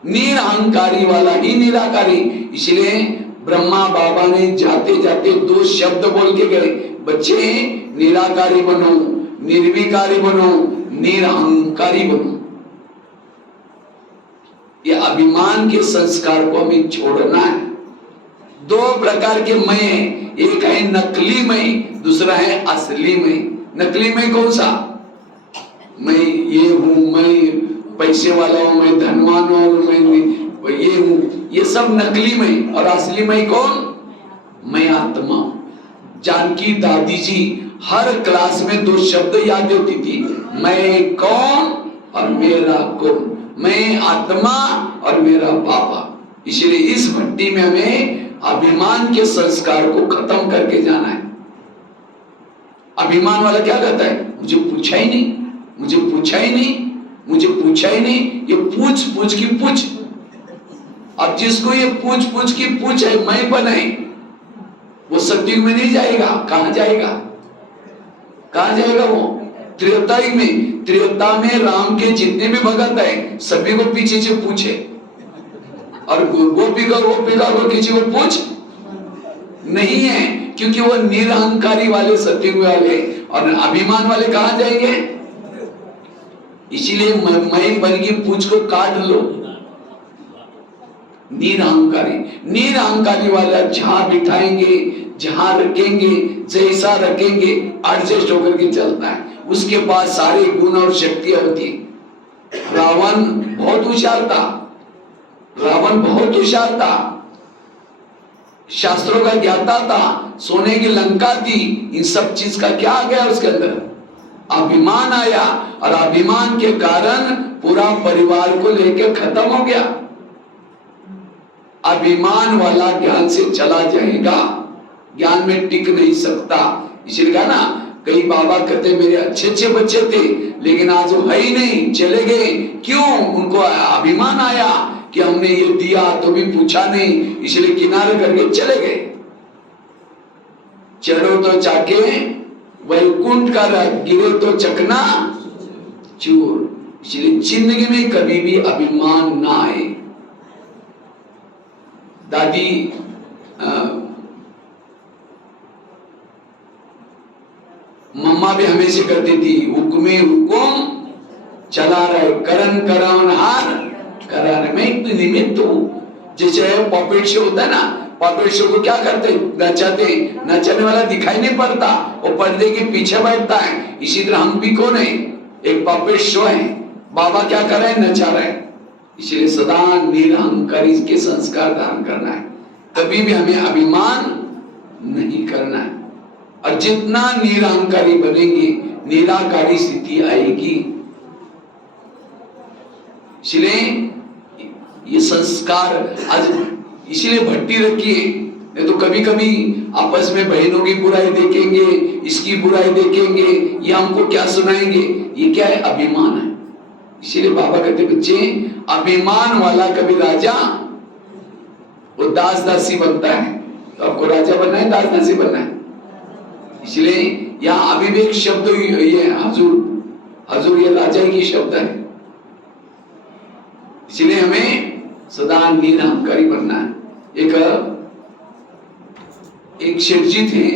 निरअहंकारी वाला ही निराकारी। इसलिए ब्रह्मा बाबा ने जाते जाते 2 शब्द बोल के गए, बच्चे निराकारी बनो, निर्विकारी बनो, निरअहंकारी बनो। ये अभिमान के संस्कार को हमें छोड़ना है। 2 प्रकार के मैं, एक है नकली मैं, दूसरा है असली मैं। नकली मैं कौन सा? मैं ये हूं, मैं पैसे वाला हूं, मैं धनवान हूं, मैं ये हूं, ये सब नकली मैं। और असली मैं कौन? मैं आत्मा। जानकी दादी जी हर क्लास में 2 शब्द याद होती थी, मैं कौन और मेरा कौन। मैं आत्मा और मेरा बाबा। इसलिए इस भट्टी में हमें अभिमान के संस्कार को खत्म करके जाना है। अभिमान वाला क्या कहता है? मुझे पूछा ही नहीं, मुझे पूछा ही नहीं, मुझे पूछा ही नहीं। ये पूछ पूछ की पूछ। अब जिसको ये पूछ पूछ की पूछ है, मैं बनाए, वो सतयुग में नहीं जाएगा। कहां जाएगा? कहां जाएगा वो? त्रेतायुग में। त्रेता में राम के जितने भी भगत है सभी को पीछे से पूछे, और गोपिका को किसी को पूछ नहीं है, क्योंकि वो निरअहंकारी वाले सतयुग वाले। और अभिमान वाले कहां जाएंगे? इसीलिए मैं बन की पूछ को काट लो। निरअहंकारी, निरअहंकारी वाला जहां बिठाएंगे, जहां रखेंगे, जैसा रखेंगे एडजस्ट होकर के चलता है। उसके पास सारे गुण और शक्तियां होती। रावण बहुत होशियार था, रावण बहुत होशियार था, शास्त्रों का ज्ञाता था, सोने की लंका थी। इन सब चीज का क्या आ गया उसके अंदर? अभिमान आया, और अभिमान के कारण पूरा परिवार को लेकर खत्म हो गया। अभिमान वाला ज्ञान से चला जाएगा, ज्ञान में टिक नहीं सकता। इसलिए कहा ना, कई बाबा कहते मेरे अच्छे अच्छे बच्चे थे, लेकिन आज वो है ही नहीं, चले गए। क्यों? उनको अभिमान आया कि हमने ये दिया तो भी पूछा नहीं, इसलिए किनारे करके चले गए। चढ़ो तो चाके वैकुंठ का रथ, गिरे तो चकना चूर। इसलिए जिंदगी में कभी भी अभिमान ना आए। दादी मम्मा भी हमेशा करती थी, हुक्मे हुकुम चला रहे, करन करावन हार करा रहे। मैं एक निमित्त हूँ। जैसे पॉपेट शो होता है ना, पॉपेट शो को क्या करते, नचाते, नचाने वाला दिखाई नहीं पड़ता, वो पर्दे के पीछे बैठता है। इसी तरह हम भी कौन है, एक पॉपेट शो है। बाबा क्या कर रहे हैं, नचा रहे हैं। इसलिए सदा निरहंकारी के संस्कार धारण करना है, कभी भी हमें अभिमान नहीं करना है। और जितना निरहंकारी बनेंगे निराकारी स्थिति आएगी। इसलिए ये संस्कार आज इसलिए भट्टी रखिए, नहीं तो कभी कभी आपस में बहनों की बुराई देखेंगे, इसकी बुराई देखेंगे, ये हमको क्या सुनाएंगे, ये क्या है, अभिमान है। इसीलिए बाबा कहते बच्चे, अभिमान वाला कभी राजा वो दास दासी बनता है। तो आपको राजा बनना है, दास दासी बनना है। इसलिए यहाँ अविवेक शब्द ये हजूर ये राजा की शब्द है। इसलिए हमें सदा निरहंकारी बनना है। एक शेठ जी थे,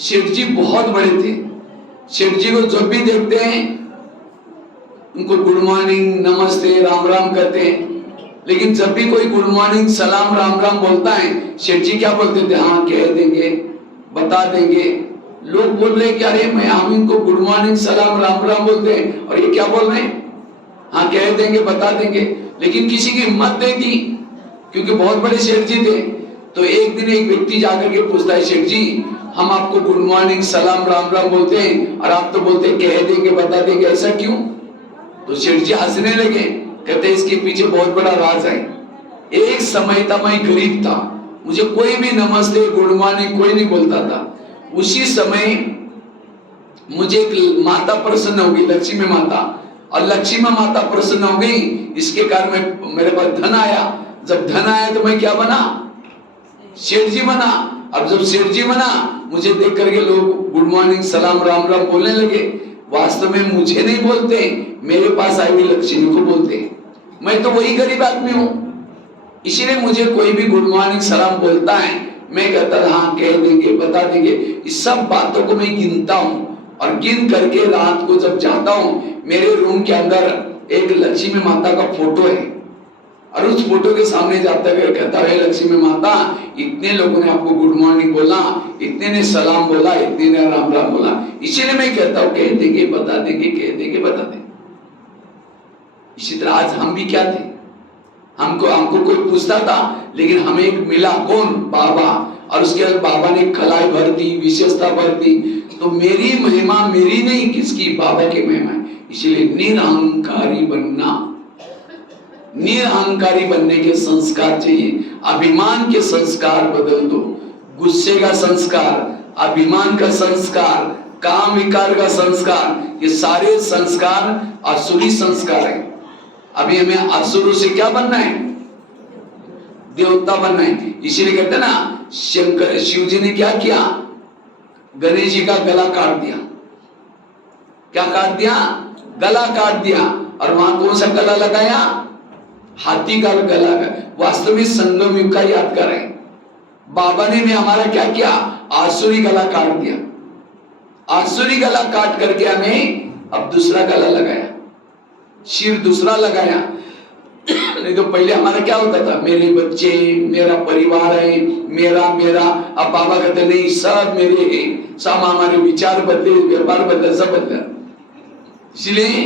शेठ जी बहुत बड़े थे। शेठ जी को जब भी देखते हैं उनको गुड मॉर्निंग, नमस्ते, राम राम कहते हैं। लेकिन जब भी कोई गुड मॉर्निंग, सलाम, राम राम बोलता है, शेठ जी क्या बोलते थे, हाँ कह देंगे, बता देंगे। लोग बोल रहे कि अरे मैं हम इनको गुड मॉर्निंग, सलाम, राम राम बोलते हैं और ये क्या बोल रहे हैं, हाँ कह देंगे, बता देंगे। लेकिन किसी की हिम्मत नहीं थी, क्योंकि बहुत बड़े शेठ जी थे। तो एक दिन एक व्यक्ति जाकर के पूछता है, शेठ जी हम आपको गुड मॉर्निंग, सलाम, राम राम बोलते हैं और आप तो बोलते हैं कह देंगे, बता देंगे, ऐसा क्यों? तो शेठ जी हंसने लगे, कहते इसके पीछे बहुत बड़ा राज है। एक समय था मैं गरीब था, मुझे कोई भी नमस्ते, गुड मॉर्निंग कोई नहीं बोलता था। उसी समय मुझे एक माता प्रसन्न हो गई, लक्ष्मी माता, और लक्ष्मी माता प्रसन्न हो गई, इसके कारण मेरे पास धन आया। जब धन आया तो मैं क्या बना, शेठ जी बना। अब जब शेठ जी बना, मुझे देख करके लोग गुड मॉर्निंग, सलाम, राम राम बोलने लगे। वास्तव में मुझे नहीं बोलते, मेरे पास आई हुई लक्ष्मी को बोलते। मैं तो वही गरीब आदमी हूँ, इसीलिए मुझे कोई भी गुड मॉर्निंग, सलाम बोलता है, मैं कहता था हाँ कह देंगे, बता देंगे। इस सब बातों को मैं गिनता हूँ और गिन करके रात को जब जाता हूँ, मेरे रूम के अंदर एक लक्ष्मी माता का फोटो है और उस फोटो के सामने जाता है, कहता है लक्ष्मी माता, इतने लोगों ने आपको गुड मॉर्निंग बोला, इतने ने सलाम बोला, इतने ने राम राम बोला। इसीलिए मैं कहता हूँ कह देंगे, बता देंगे, कह देंगे, बता देंगे। इसी तरह आज हम भी क्या थे, हमको कोई पूछता था, लेकिन हमें एक मिला कौन, बाबा। और उसके बाद बाबा ने कलाई भर दी, विशेषता भर दी। तो मेरी महिमा मेरी नहीं, किसकी, बाबा की महिमा है। इसलिए निरहंकारी बनना, निरहंकारी बनने के संस्कार चाहिए। अभिमान के संस्कार बदल दो, गुस्से का संस्कार, अभिमान का संस्कार, काम विकार का संस्कार, ये सारे संस्कार आसुरी संस्कार है। अभी हमें असुरों से क्या बनना है, देवता बनना है। इसीलिए कहते हैं ना, शंकर शिव जी ने क्या किया, गणेश जी का गला काट दिया। क्या काट दिया, गला काट दिया। और वहां कौन सा गला लगाया, हाथी का गला। वास्तव में संगम युग का याद कर रहे हैं। बाबा ने भी हमारा क्या किया, आसुरी गला काट दिया। आसुरी गला काट करके हमें अब दूसरा गला लगाया, सिर दूसरा लगाया। नहीं तो पहले हमारा क्या होता था, मेरे बच्चे, मेरा परिवार है, मेरा मेरा। अब बाबा कहते नहीं, सब मेरे हैं, सब हमारे विचार बदले, व्यवहार बदले, सब बदला। इसलिए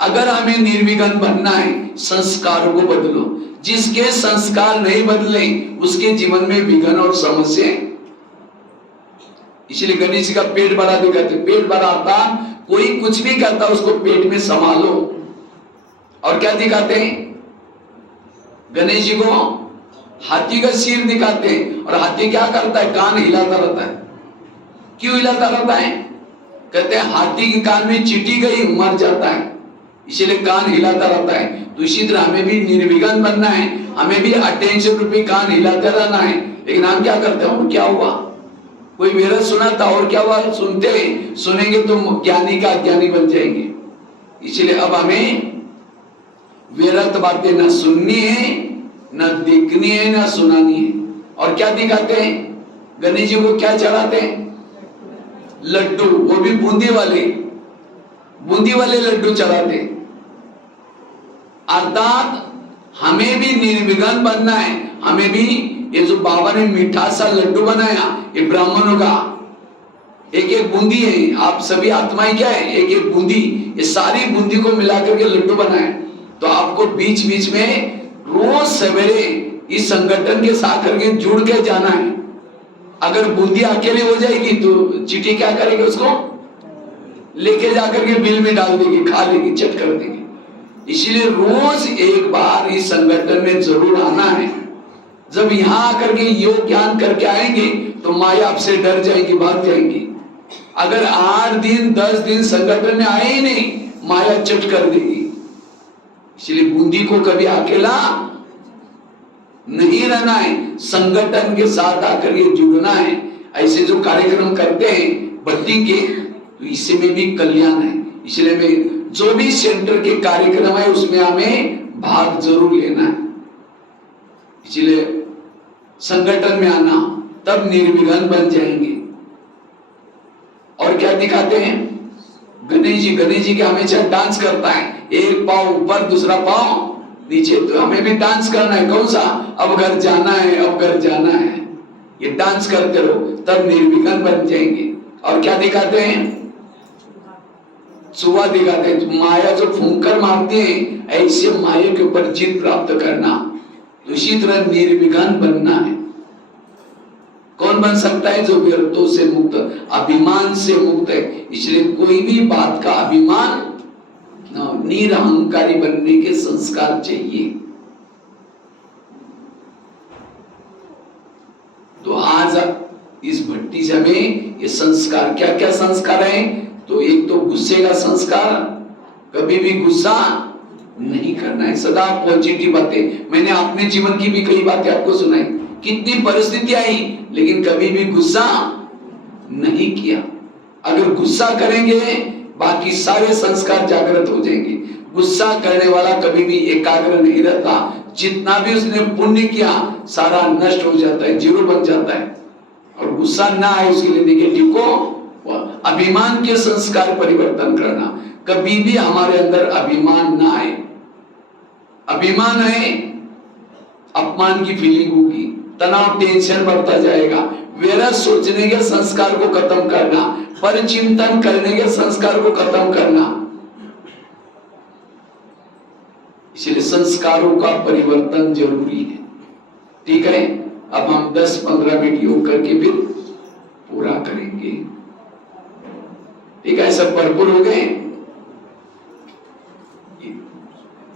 अगर हमें निर्विघ्न बनना है, संस्कारों को बदलो। जिसके संस्कार नहीं बदले उसके जीवन में विघ्न और समस्या है। इसलिए गणेश जी का पेट बड़ा दिखाते, पेट बड़ा आता, कोई कुछ भी करता उसको पेट में संभालो। और क्या दिखाते हैं, गणेश जी को हाथी का सिर दिखाते हैं। और हाथी क्या करता है, कान हिलाता रहता है। क्यों हिलाता रहता है? कहते हैं हाथी के कान में चींटी गई मर जाता है, इसीलिए कान हिलाता रहता है। तो इसी तरह हमें भी निर्विघ्न बनना है, हमें भी अटेंशन रूपी कान हिलाते रहना है। लेकिन हम क्या करते हैं? क्या हुआ? कोई वेरत सुनाता और क्या हुआ? सुनेंगे तो ज्ञानी का अज्ञानी बन जाएंगे। इसलिए अब हमें वेरत बातें न सुननी है, न देखनी है, न सुनानी है। और क्या दिखाते हैं? गणेश जी को क्या चढ़ाते हैं? लड्डू, वो भी बूंदी वाले लड्डू चढ़ाते। अर्थात हमें भी निर्विघ्न बनना है। हमें भी ये जो बाबा ने मीठा सा लड्डू बनाया, ये ब्राह्मणों का एक एक बूंदी है। आप सभी आत्माएं क्या है? एक एक बूंदी, ये सारी बूंदी को मिलाकर के लड्डू बनाए। तो आपको बीच बीच में रोज सवेरे इस संगठन के साथ करके जुड़ के जाना है। अगर बूंदी अकेले हो जाएगी तो चींटी क्या करेगी? उसको लेके जाकर के बिल में डाल देगी, खा लेगी, चट कर देगी। इसीलिए रोज एक बार इस संगठन में जरूर आना है। जब यहाँ आकर के योग ज्ञान करके आएंगे तो माया आपसे डर जाएगी, भाग जाएगी। अगर 8 दिन 10 दिन संगठन में आए ही नहीं, माया चट कर देगी। इसलिए बूंदी को कभी अकेला नहीं रहना है, संगठन के साथ आकर ये जुड़ना है। ऐसे जो कार्यक्रम करते हैं भक्ति के, तो इससे में भी कल्याण है। इसलिए मैं जो भी सेंटर के कार्यक्रम है उसमें हमें भाग जरूर लेना है। इसलिए संगठन में आना, तब निर्विघ्न बन जाएंगे। और क्या दिखाते हैं? गणेश जी के हमेशा डांस करता है, एक पाँव ऊपर दूसरा पाँव नीचे। तो हमें भी डांस करना है। कौन सा? अब घर जाना है, अब घर जाना है। ये डांस करते रहो, तब निर्विघ्न बन जाएंगे। और क्या दिखाते हैं? चुहा दिखाते हैं। माया जो फूंकर मारती है, ऐसे माया के ऊपर जीत प्राप्त करना। तो इसी तरह निर्विघ्न बनना है। कौन बन सकता है? जो विरतों से मुक्त, अभिमान से मुक्त है। इसलिए कोई भी बात का अभिमान, निरहंकारी बनने के संस्कार चाहिए। तो आज इस भट्टी से हमें ये संस्कार, क्या क्या संस्कार है? तो एक तो गुस्से का संस्कार, कभी भी गुस्सा नहीं करना है, सदा पॉजिटिव बातें। मैंने अपने जीवन की भी कई बातें आपको सुनाई, कितनी परिस्थिति आई लेकिन कभी भी गुस्सा नहीं किया। अगर गुस्सा करेंगे बाकी सारे संस्कार जागृत हो जाएंगे। गुस्सा करने वाला कभी भी एकाग्र नहीं रहता, जितना भी उसने पुण्य किया सारा नष्ट हो जाता है, जीरो बन जाता है। और गुस्सा ना आए उसके लिए नेगेटिव को, अभिमान के संस्कार परिवर्तन करना। कभी भी हमारे अंदर अभिमान ना आए। अभिमान है, अपमान की फीलिंग होगी, तनाव टेंशन बढ़ता जाएगा। वेरत सोचने के संस्कार को खत्म करना, पर चिंतन करने के संस्कार को खत्म करना। इसलिए संस्कारों का परिवर्तन जरूरी है। ठीक है, अब हम 10-15 मिनट योग करके फिर पूरा करेंगे। ठीक है, सब भरपूर हो गए।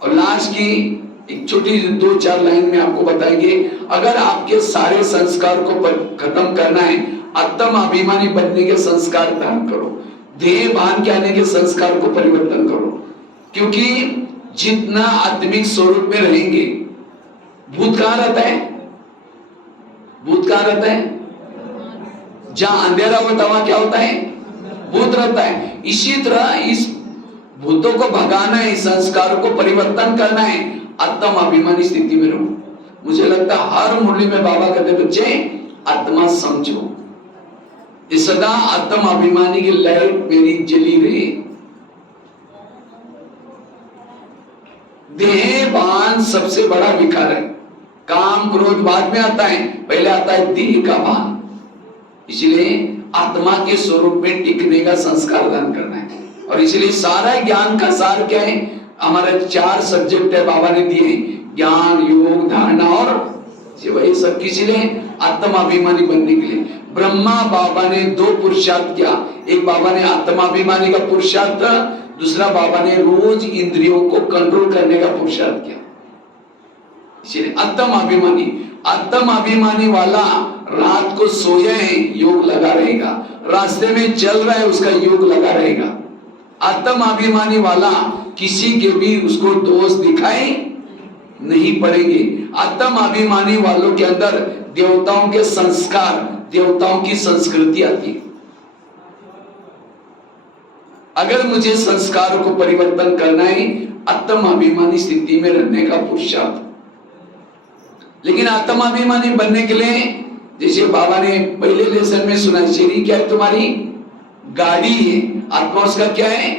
और लास्ट की एक छोटी 2-4 लाइन में आपको बताएंगे, अगर आपके सारे संस्कार को खत्म करना है, आत्म अभिमानी बनने के संस्कार धारण करो, देह भान के आने के संस्कार को परिवर्तन करो। क्योंकि जितना आत्मिक स्वरूप में रहेंगे, भूत कहां रहता है? भूत कहां रहता है? जहां अंधेरा होता है वहां क्या होता है? भूत रहता है। इसी तरह इस भूतों को भगाना है, संस्कारों को परिवर्तन करना है, आत्म अभिमानी स्थिति में रहो। मुझे लगता है हर मुरली में बाबा कहते बच्चे आत्मा समझो, इस सदा आत्म अभिमानी की लाइट मेरी जली रहे। देह भान सबसे बड़ा विकार है। काम क्रोध बाद में आता है, पहले आता है देह का भान। इसलिए आत्मा के स्वरूप में टिकने का संस्कार दान करना है। और इसलिए सारा ज्ञान का सार क्या है? हमारे 4 सब्जेक्ट है बाबा ने दिए, ज्ञान, योग, धारणा और वही सब किसी ने आत्माभिमानी बनने के लिए। ब्रह्मा बाबा ने 2 पुरुषार्थ किया, एक बाबा ने आत्माभिमानी का पुरुषार्थ, दूसरा बाबा ने रोज इंद्रियों को कंट्रोल करने का पुरुषार्थ किया। इसलिए आत्माभिमानी वाला रात को सोया है योग लगा रहेगा, रास्ते में चल रहा है उसका योग लगा रहेगा। आत्माभिमानी वाला किसी के भी उसको दोष दिखाई नहीं पड़ेंगे। आत्माभिमानी वालों के अंदर देवताओं के संस्कार, देवताओं की संस्कृति आती है। अगर मुझे संस्कारों को परिवर्तन करना है, आत्माभिमानी स्थिति में रहने का पुरुषार्थ। लेकिन आत्माभिमानी बनने के लिए, जैसे बाबा ने पहले लेसन में सुना, शरीर क्या है तुम्हारी? गाड़ी है। आत्मा उसका क्या है?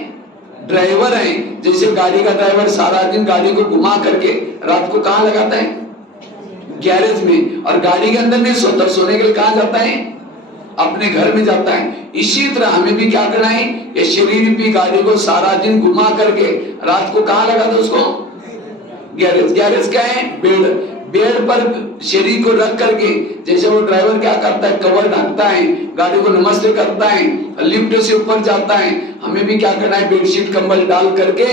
ड्राइवर है। जैसे गाड़ी का ड्राइवर सारा दिन गाड़ी को घुमा करके रात को कहां लगाता है? गैरेज में। और गाड़ी के अंदर नहीं सोता, सोने के लिए कहां जाता है? अपने घर में जाता है। इसी तरह हमें भी क्या करना है? ये शरीर भी गाड़ी को सारा दिन घुमा करके रात को कहां लगाता है? उसको गैरेज। गैरेज क्या है? बेड। बेड पर शरीर को रख करके, जैसे वो ड्राइवर क्या करता है? कवर ढकता है, गाड़ी को नमस्ते करता है, लिफ्ट से ऊपर जाता है। हमें भी क्या करना है? बेडशीट कंबल डाल करके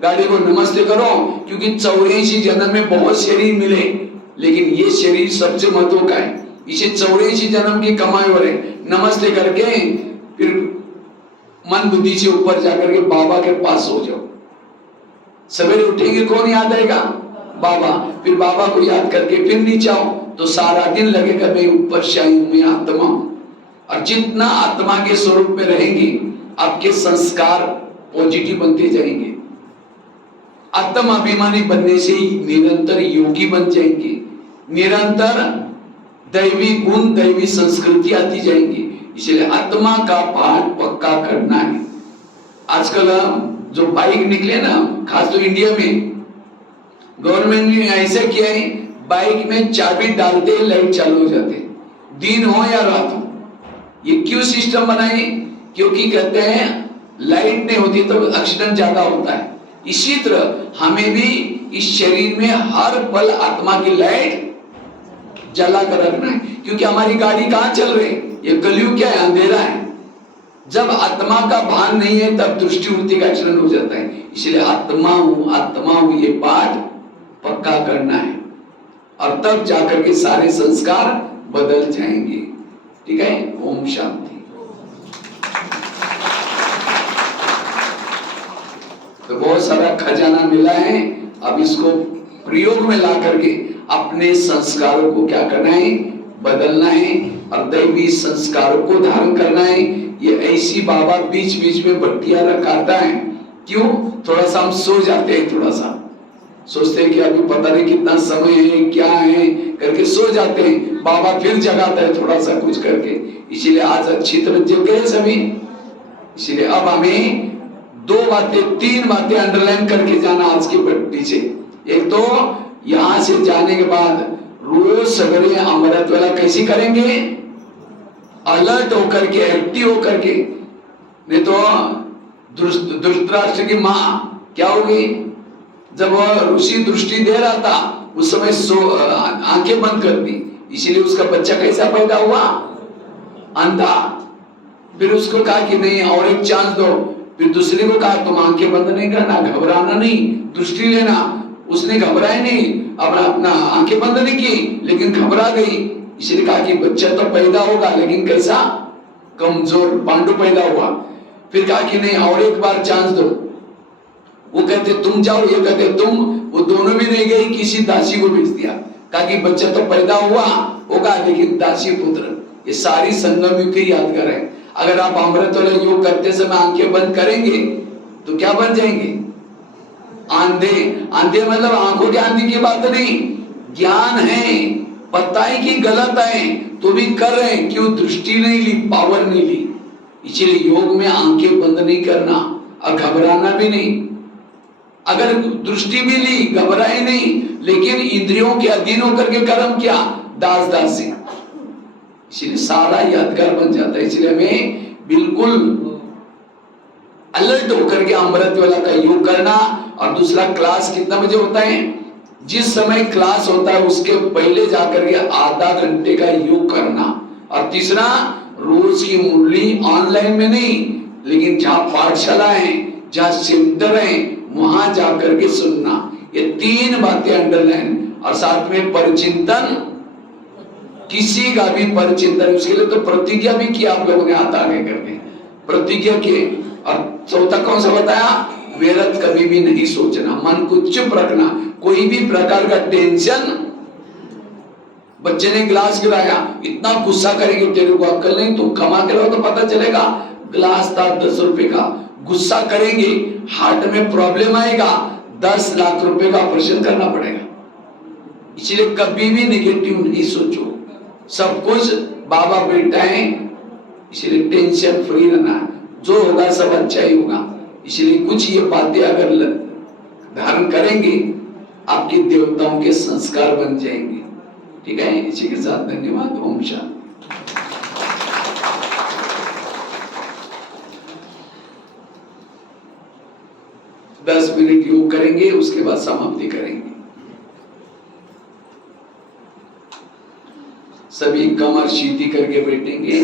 गाड़ी को नमस्ते करो, क्योंकि 84 जन्म में बहुत शरीर मिले, लेकिन ये शरीर सबसे महत्व का है। इसे 84 जन्म की कमाई हो रहे। नमस्ते करके फिर मन बुद्धि से ऊपर जाकर के बाबा के पास हो जाओ। सवेरे उठेंगे कौन याद आएगा? बाबा। फिर बाबा को याद करके फिर नीचे आओ, तो सारा दिन लगेगा मैं ऊपर शाही हूं, मैं आत्मा हूं। और जितना आत्मा के स्वरूप में रहेंगे, आपके संस्कार पॉजिटिव बनते जाएंगे। आत्माभिमानी बनने से ही निरंतर योगी बन जाएंगे, निरंतर दैवी गुण, दैवी संस्कृति आती जाएंगी। इसलिए आत्मा का पाठ पक्का करना है। आजकल जो बाइक निकले ना, खास तो इंडिया में गवर्नमेंट ने ऐसा किया है, बाइक में चाबी डालते ही लाइट चालू हो जाते, दिन हो या रात हो। ये क्यों सिस्टम बनाए? क्योंकि कहते हैं लाइट नहीं होती तो एक्सीडेंट ज्यादा होता है। इसी तरह हमें भी इस शरीर में हर पल आत्मा की लाइट जला कर रखना है, क्योंकि हमारी गाड़ी कहां चल रही? ये कलयुग क्या है? अंधेरा है। जब आत्मा का भान नहीं है तब दृष्टि वृत्ति का एक्सीडेंट हो जाता है। इसलिए आत्मा हूं ये पाठ पक्का करना है, और तब जाकर के सारे संस्कार बदल जाएंगे। ठीक है? ओम शांति। तो बहुत सारा खजाना मिला है, अब इसको प्रयोग में ला करके अपने संस्कारों को क्या करना है? बदलना है, और दैवी संस्कारों को धारण करना है। ये ऐसी बाबा बीच बीच में बट्टियां रखाता है। क्यों? थोड़ा सा हम सो जाते हैं, थोड़ा सा सोचते हैं कि अभी पता नहीं कितना समय है, क्या है करके सो जाते हैं। बाबा फिर जगाता है थोड़ा सा कुछ करके। इसीलिए आज अच्छी तरह जग गए सभी। इसीलिए अब हमें 2 बातें 3 बातें अंडरलाइन करके जाना आज की बट्टी से। एक तो यहां से जाने के बाद रोज सवेरे अमृत वेला कैसी करेंगे? अलर्ट होकर के, एक्टिव होकर के। नहीं तो धृतराष्ट्र की माँ क्या होगी? जब ऋषि दृष्टि दे रहा था उस समय आंखें बंद कर दी, इसीलिए उसका बच्चा कैसा पैदा हुआ? अंधा। फिर उसको कहा कि नहीं और एक चांस दो। फिर दूसरे को कहा तुम आंखें बंद नहीं करना, घबराना नहीं, दृष्टि लेना। उसने घबराया नहीं, अपना आंखें बंद नहीं की, लेकिन घबरा गई। इसलिए कहा कि बच्चा तो पैदा होगा, लेकिन कैसा? कमजोर पांडु पैदा हुआ। फिर कहा कि नहीं और एक बार चांस दो। वो कहते तुम जाओ, ये कहते तुम। वो दोनों भी नहीं गई, किसी दासी को भेज दिया। कहा कि बच्चा तो पैदा हुआ होगा, लेकिन दासी पुत्र। ये सारी संगम युग की यादगार है। अगर आप अमृत वाला योग करते समय आंखें बंद करेंगे तो क्या बन जाएंगे? आंधे। आंधे मतलब आंखों के आंधी की बात नहीं, ज्ञान है, पता है कि गलत है तो भी कर रहे हैं। क्यों? दृष्टि नहीं ली, पावर नहीं ली। इसलिए योग में आंखें बंद नहीं करना और घबराना भी नहीं। अगर दृष्टि भी ली, घबराए नहीं, लेकिन इंद्रियों के अधीन होकर के कर्म किया, दास दासी, इसलिए सारा यादगार बन जाता है। इसलिए हमें बिल्कुल अलर्ट होकर के अमृत वेला का योग करना। और दूसरा, क्लास कितना बजे होता है? जिस समय क्लास होता है उसके पहले जाकर के आधा घंटे का योग करना। और तीसरा, रोज की मुरली ऑनलाइन में नहीं, लेकिन जहां पाठशाला है, जहां सेंटर है, वहां जाकर के सुनना। ये 3 बातें अंडरलाइन। और साथ में परचिंतन किसी का भी परिचिंतन, उसके लिए तो प्रतिज्ञा भी किया आप लोगों ने हाथ आगे करके प्रतिज्ञा किए। और चौथा कौन सा बताया? व्यर्थ कभी भी नहीं सोचना, मन को चुप रखना, कोई भी प्रकार का टेंशन। बच्चे ने गिलास गिराया, इतना गुस्सा करेंगे, तेरे को अक्ल नहीं, तुम कमा के लाओ तो पता चलेगा। गिलास था 10 रुपए का, गुस्सा करेंगे, हार्ट में प्रॉब्लम आएगा, 10 लाख रुपए का ऑपरेशन करना पड़ेगा। इसलिए कभी भी नेगेटिव नहीं सोचो, सब कुछ बाबा बेटा है, इसलिए टेंशन फ्री रहना, जो होगा सब अच्छा ही होगा। इसलिए कुछ ये बातें अगर धारण करेंगे, आपके देवताओं के संस्कार बन जाएंगे। ठीक है, इसी के साथ धन्यवाद। ओम शांति। 10 मिनट योग करेंगे, उसके बाद समाप्ति करेंगे। सभी कमर सीधी करके बैठेंगे।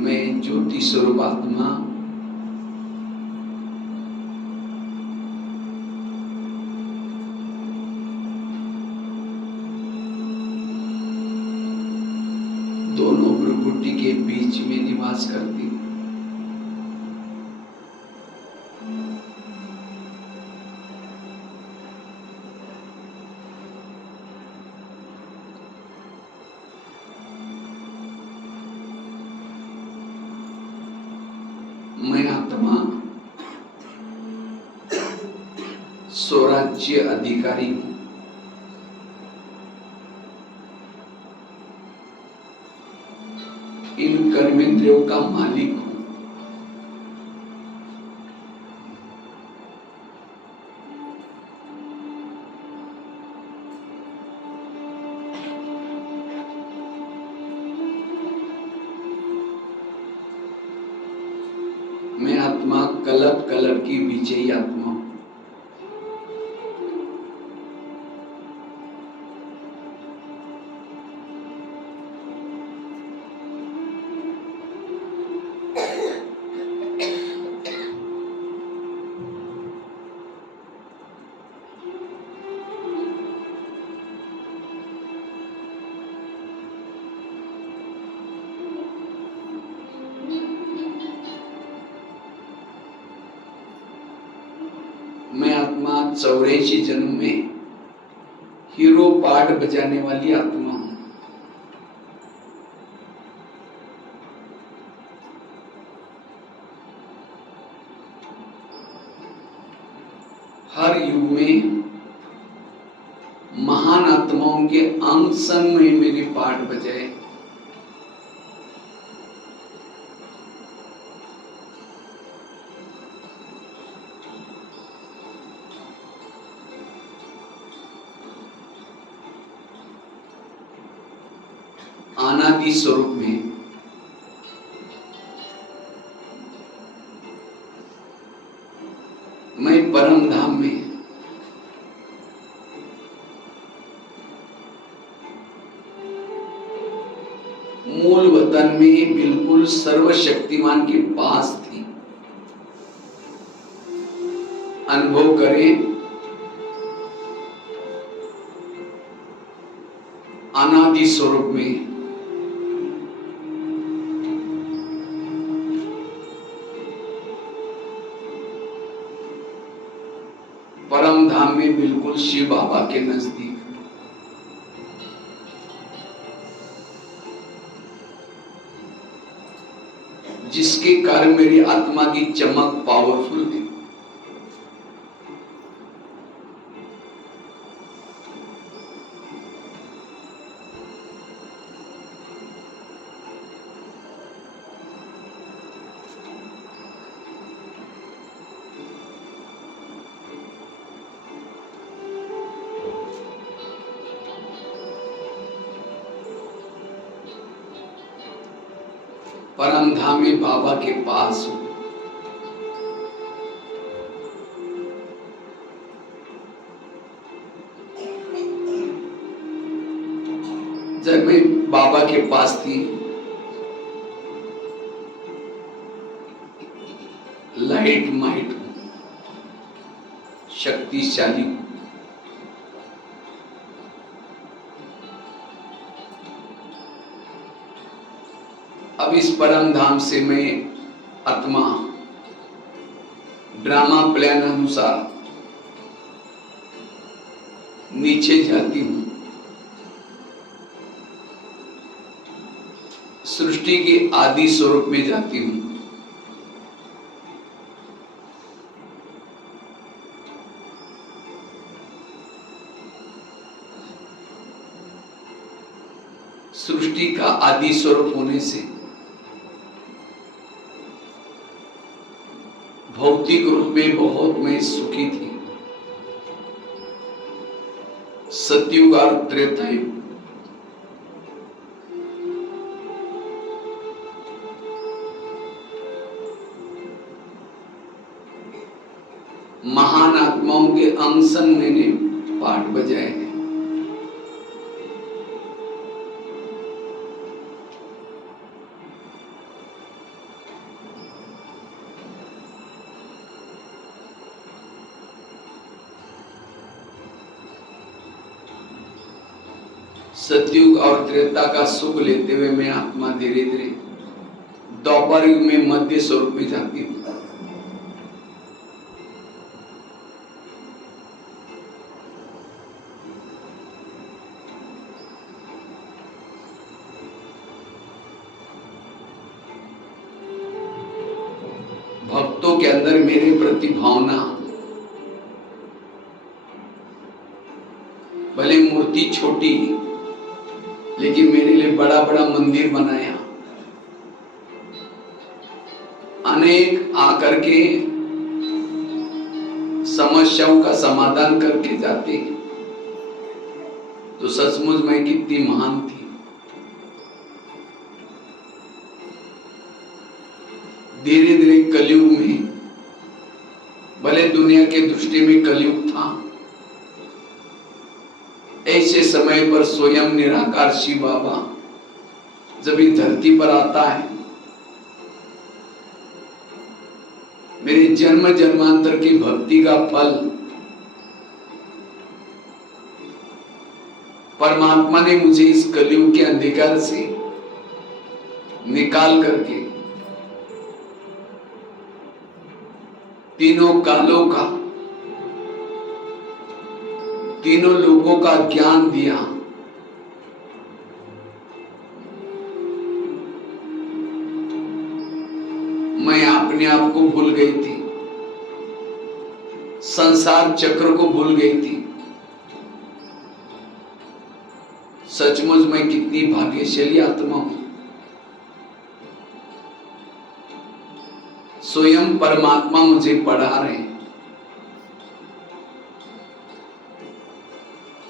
मैं ज्योति स्वरूप आत्मा दोनों भ्रुकुटी के बीच में निवास करती हूँ। मैं आत्मा स्वराज्य अधिकारी हूं। इन कर्मेंद्रियों का मालिक हूं। मैं आत्मा कलप कलप की विजयी आत्मा हूं। मैं आत्मा 84 जन्म में हीरो पार्ट बजाने वाली आत्मा हूं। हर युग में महान आत्माओं के अंग संग में मेरे पाठ बजाए। अनादि स्वरूप में मैं परम धाम में मूल वतन में बिल्कुल सर्वशक्तिमान के पास थी। अनुभव करें, अनादि स्वरूप में परम धाम में बिल्कुल शिव बाबा के नजदीक। जिसके कारण मेरी आत्मा की चमक पावरफुल है। परम धाम में बाबा के पास हूं। जब मैं बाबा के पास थी, लाइट माइट शक्तिशाली, अब इस परम धाम से मैं आत्मा ड्रामा प्लान अनुसार नीचे जाती हूं, सृष्टि के आदि स्वरूप में जाती हूं। सृष्टि का आदि स्वरूप होने से भौतिक रूप में बहुत मैं सुखी थी। सतयुग और त्रेता युग महान आत्माओं के अंग संग मैंने पाठ बजाए हैं। सतयुग और त्रेता का सुख लेते हुए मैं आत्मा धीरे धीरे द्वापर युग में मध्य स्वरूप में जाती हूँ। भक्तों के अंदर मेरे प्रति भावना, भले मूर्ति छोटी लेकिन मेरे लिए बड़ा बड़ा मंदिर बनाया, अनेक आकर के समस्याओं का समाधान करके जाते हैं, तो सचमुच मैं कितनी महान थी। धीरे धीरे कलयुग में, भले दुनिया के दृष्टि में कलयुग था, ऐसे समय पर स्वयं निराकार शिव बाबा जब इस धरती पर आता है, मेरे जन्म जन्मांतर की भक्ति का फल परमात्मा ने मुझे इस कलयुग के अंधकार से निकाल करके तीनों कालों का, तीनों लोगों का ज्ञान दिया। मैं अपने आप को भूल गई थी, संसार चक्र को भूल गई थी। सचमुच मैं कितनी भाग्यशाली आत्मा हूं। स्वयं परमात्मा मुझे पढ़ा रहे हैं,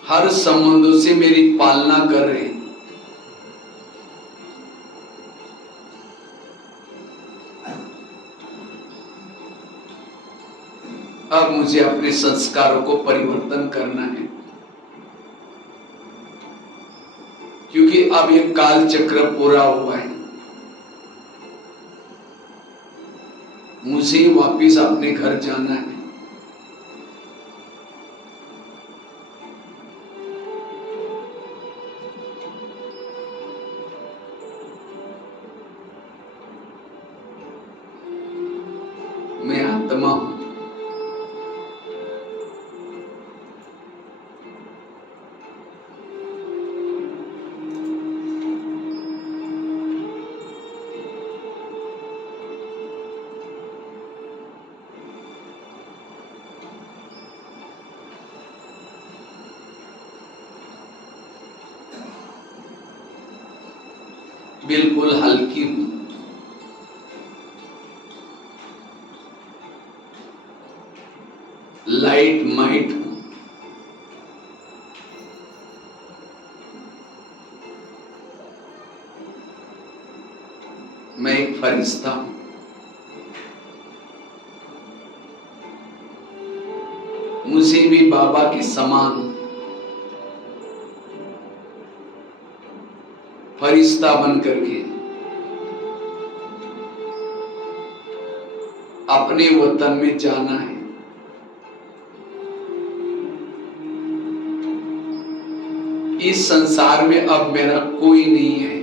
हर संबंधों से मेरी पालना कर रहे हैं। अब मुझे अपने संस्कारों को परिवर्तन करना है, क्योंकि अब ये काल चक्र पूरा हुआ है। मुझे वापिस अपने घर जाना है। मैं आत्मा हूं। बिल्कुल हल्की हूं। लाइट माइट हूं। मैं एक फरिश्ता हूं। मुझे भी बाबा के समान फरिश्ता बन करके अपने वतन में जाना है। इस संसार में अब मेरा कोई नहीं है।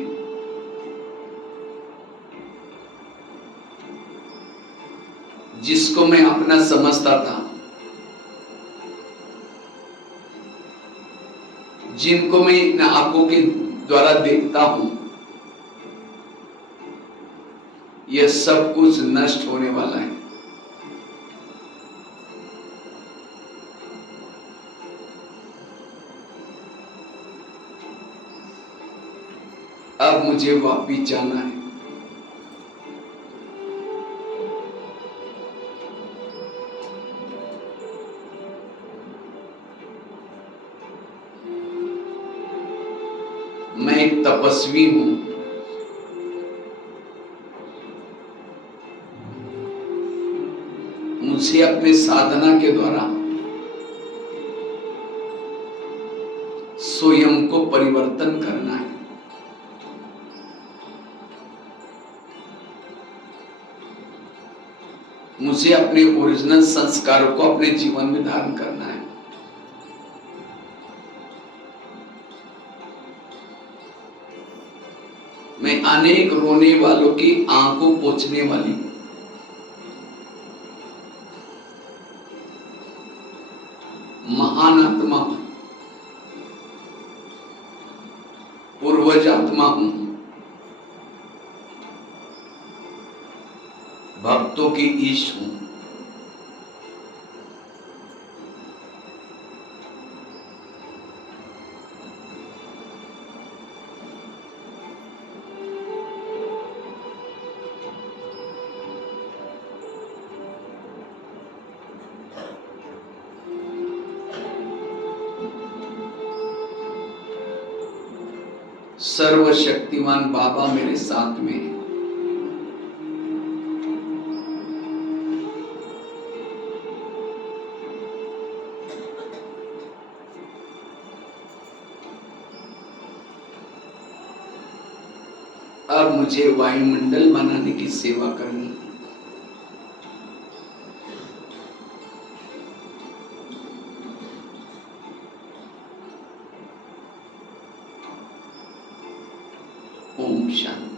जिसको मैं अपना समझता था, जिनको मैं इन आंखों के द्वारा देखता हूं, यह सब कुछ नष्ट होने वाला है। अब मुझे वापिस जाना है। मैं एक तपस्वी हूं। मुझे अपने साधना के द्वारा स्वयं को परिवर्तन करना है। मुझे अपने ओरिजिनल संस्कारों को अपने जीवन में धारण करना है। मैं अनेक रोने वालों की आंखों पोंछने वाली महान आत्मा हूं, पूर्वज आत्मा हूं, भक्तों की ईश हूं। सर्वशक्तिमान बाबा मेरे साथ में है। अब मुझे वायुमंडल बनाने की सेवा करनी है। ओम शांति।